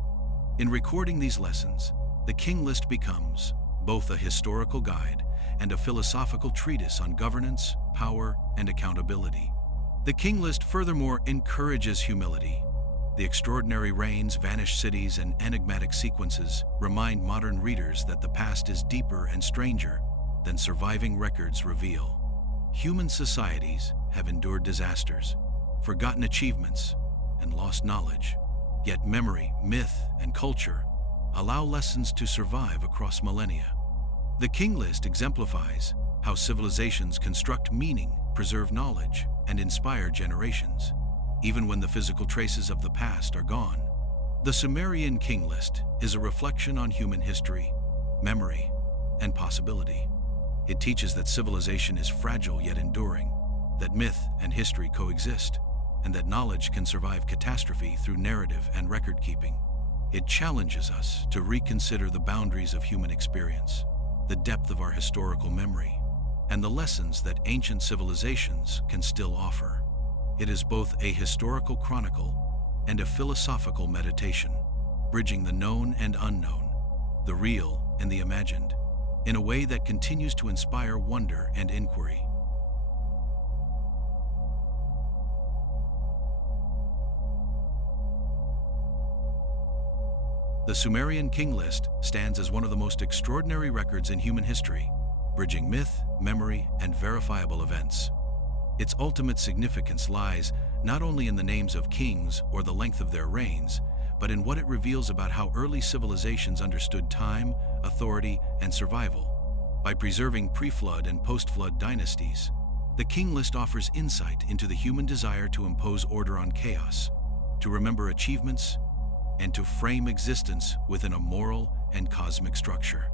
In recording these lessons, the King List becomes both a historical guide and a philosophical treatise on governance, power, and accountability. The King List furthermore encourages humility. The extraordinary reigns, vanished cities, and enigmatic sequences remind modern readers that the past is deeper and stranger than surviving records reveal. Human societies have endured disasters, forgotten achievements, and lost knowledge. Yet memory, myth, and culture allow lessons to survive across millennia. The King List exemplifies how civilizations construct meaning, preserve knowledge, and inspire generations, even when the physical traces of the past are gone. The Sumerian King List is a reflection on human history, memory, and possibility. It teaches that civilization is fragile yet enduring, that myth and history coexist, and that knowledge can survive catastrophe through narrative and record-keeping. It challenges us to reconsider the boundaries of human experience, the depth of our historical memory, and the lessons that ancient civilizations can still offer. It is both a historical chronicle and a philosophical meditation, bridging the known and unknown, the real and the imagined, in a way that continues to inspire wonder and inquiry. The Sumerian King List stands as one of the most extraordinary records in human history, bridging myth, memory, and verifiable events. Its ultimate significance lies not only in the names of kings or the length of their reigns, but in what it reveals about how early civilizations understood time, authority, and survival. By preserving pre-flood and post-flood dynasties, the King List offers insight into the human desire to impose order on chaos, to remember achievements, and to frame existence within a moral and cosmic structure.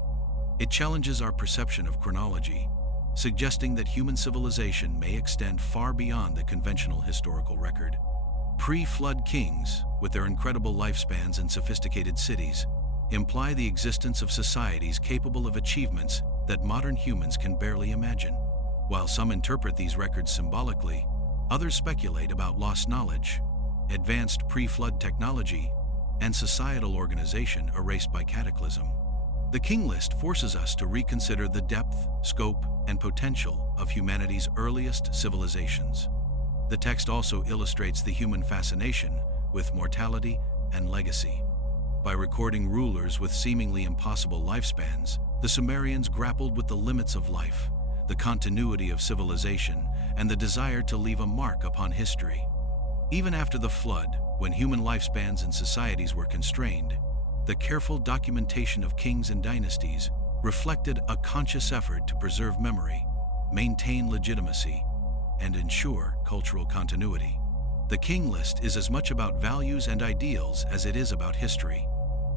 It challenges our perception of chronology, suggesting that human civilization may extend far beyond the conventional historical record. Pre-flood kings, with their incredible lifespans and sophisticated cities, imply the existence of societies capable of achievements that modern humans can barely imagine. While some interpret these records symbolically, others speculate about lost knowledge, advanced pre-flood technology, and societal organization erased by cataclysm. The King List forces us to reconsider the depth, scope, and potential of humanity's earliest civilizations. The text also illustrates the human fascination with mortality and legacy. By recording rulers with seemingly impossible lifespans, the Sumerians grappled with the limits of life, the continuity of civilization, and the desire to leave a mark upon history. Even after the flood, when human lifespans and societies were constrained, The careful documentation of kings and dynasties reflected a conscious effort to preserve memory, maintain legitimacy, and ensure cultural continuity. The King List is as much about values and ideals as it is about history.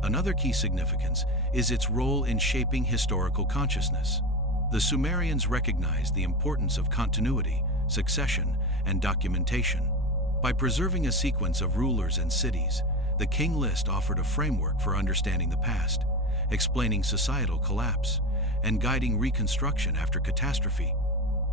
Another key significance is its role in shaping historical consciousness. The Sumerians recognized the importance of continuity, succession, and documentation. By preserving a sequence of rulers and cities, the King List offered a framework for understanding the past, explaining societal collapse, and guiding reconstruction after catastrophe.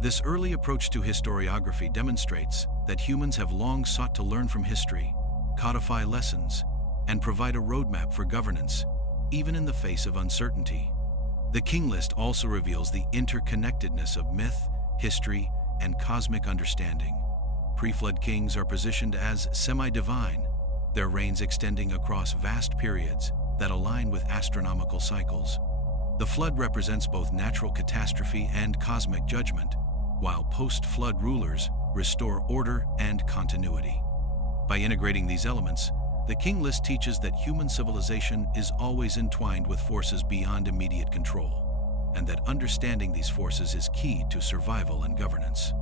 This early approach to historiography demonstrates that humans have long sought to learn from history, codify lessons, and provide a roadmap for governance, even in the face of uncertainty. The King List also reveals the interconnectedness of myth, history, and cosmic understanding. Pre-flood kings are positioned as semi-divine, their reigns extending across vast periods that align with astronomical cycles. The flood represents both natural catastrophe and cosmic judgment, while post-flood rulers restore order and continuity. By integrating these elements, the King List teaches that human civilization is always entwined with forces beyond immediate control, and that understanding these forces is key to survival and governance.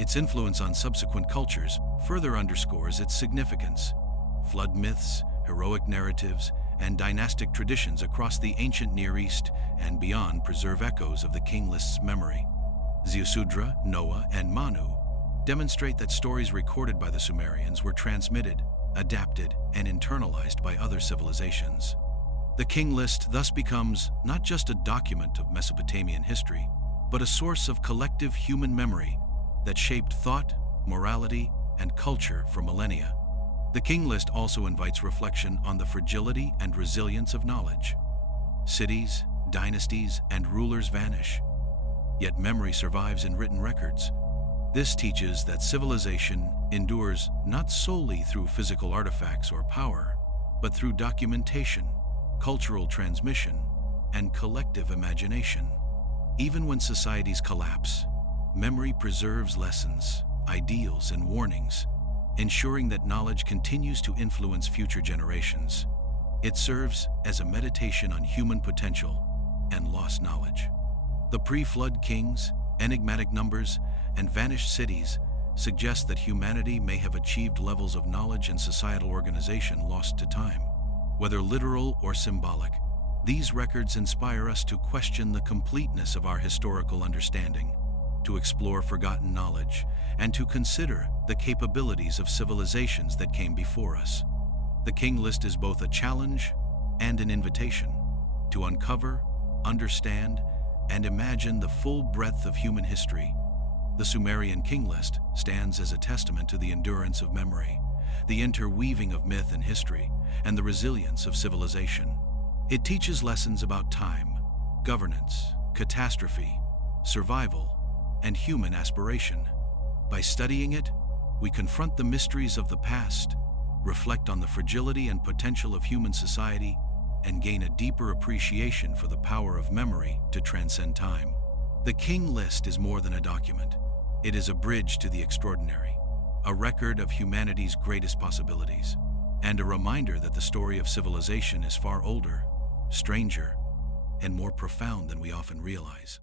Its influence on subsequent cultures further underscores its significance. Flood myths, heroic narratives, and dynastic traditions across the ancient Near East and beyond preserve echoes of the King List's memory. Ziusudra, Noah, and Manu demonstrate that stories recorded by the Sumerians were transmitted, adapted, and internalized by other civilizations. The King List thus becomes not just a document of Mesopotamian history, but a source of collective human memory that shaped thought, morality, and culture for millennia. The King List also invites reflection on the fragility and resilience of knowledge. Cities, dynasties, and rulers vanish, yet memory survives in written records. This teaches that civilization endures not solely through physical artifacts or power, but through documentation, cultural transmission, and collective imagination. Even when societies collapse, memory preserves lessons, ideals, and warnings, ensuring that knowledge continues to influence future generations. It serves as a meditation on human potential and lost knowledge. The pre-flood kings, enigmatic numbers, and vanished cities suggest that humanity may have achieved levels of knowledge and societal organization lost to time. Whether literal or symbolic, these records inspire us to question the completeness of our historical understanding, to explore forgotten knowledge, and to consider the capabilities of civilizations that came before us. The King List is both a challenge and an invitation to uncover, understand, and imagine the full breadth of human history. The Sumerian King List stands as a testament to the endurance of memory, the interweaving of myth and history, and the resilience of civilization. It teaches lessons about time, governance, catastrophe, survival, and human aspiration. By studying it, we confront the mysteries of the past, reflect on the fragility and potential of human society, and gain a deeper appreciation for the power of memory to transcend time. The King List is more than a document. It is a bridge to the extraordinary, a record of humanity's greatest possibilities, and a reminder that the story of civilization is far older, stranger, and more profound than we often realize.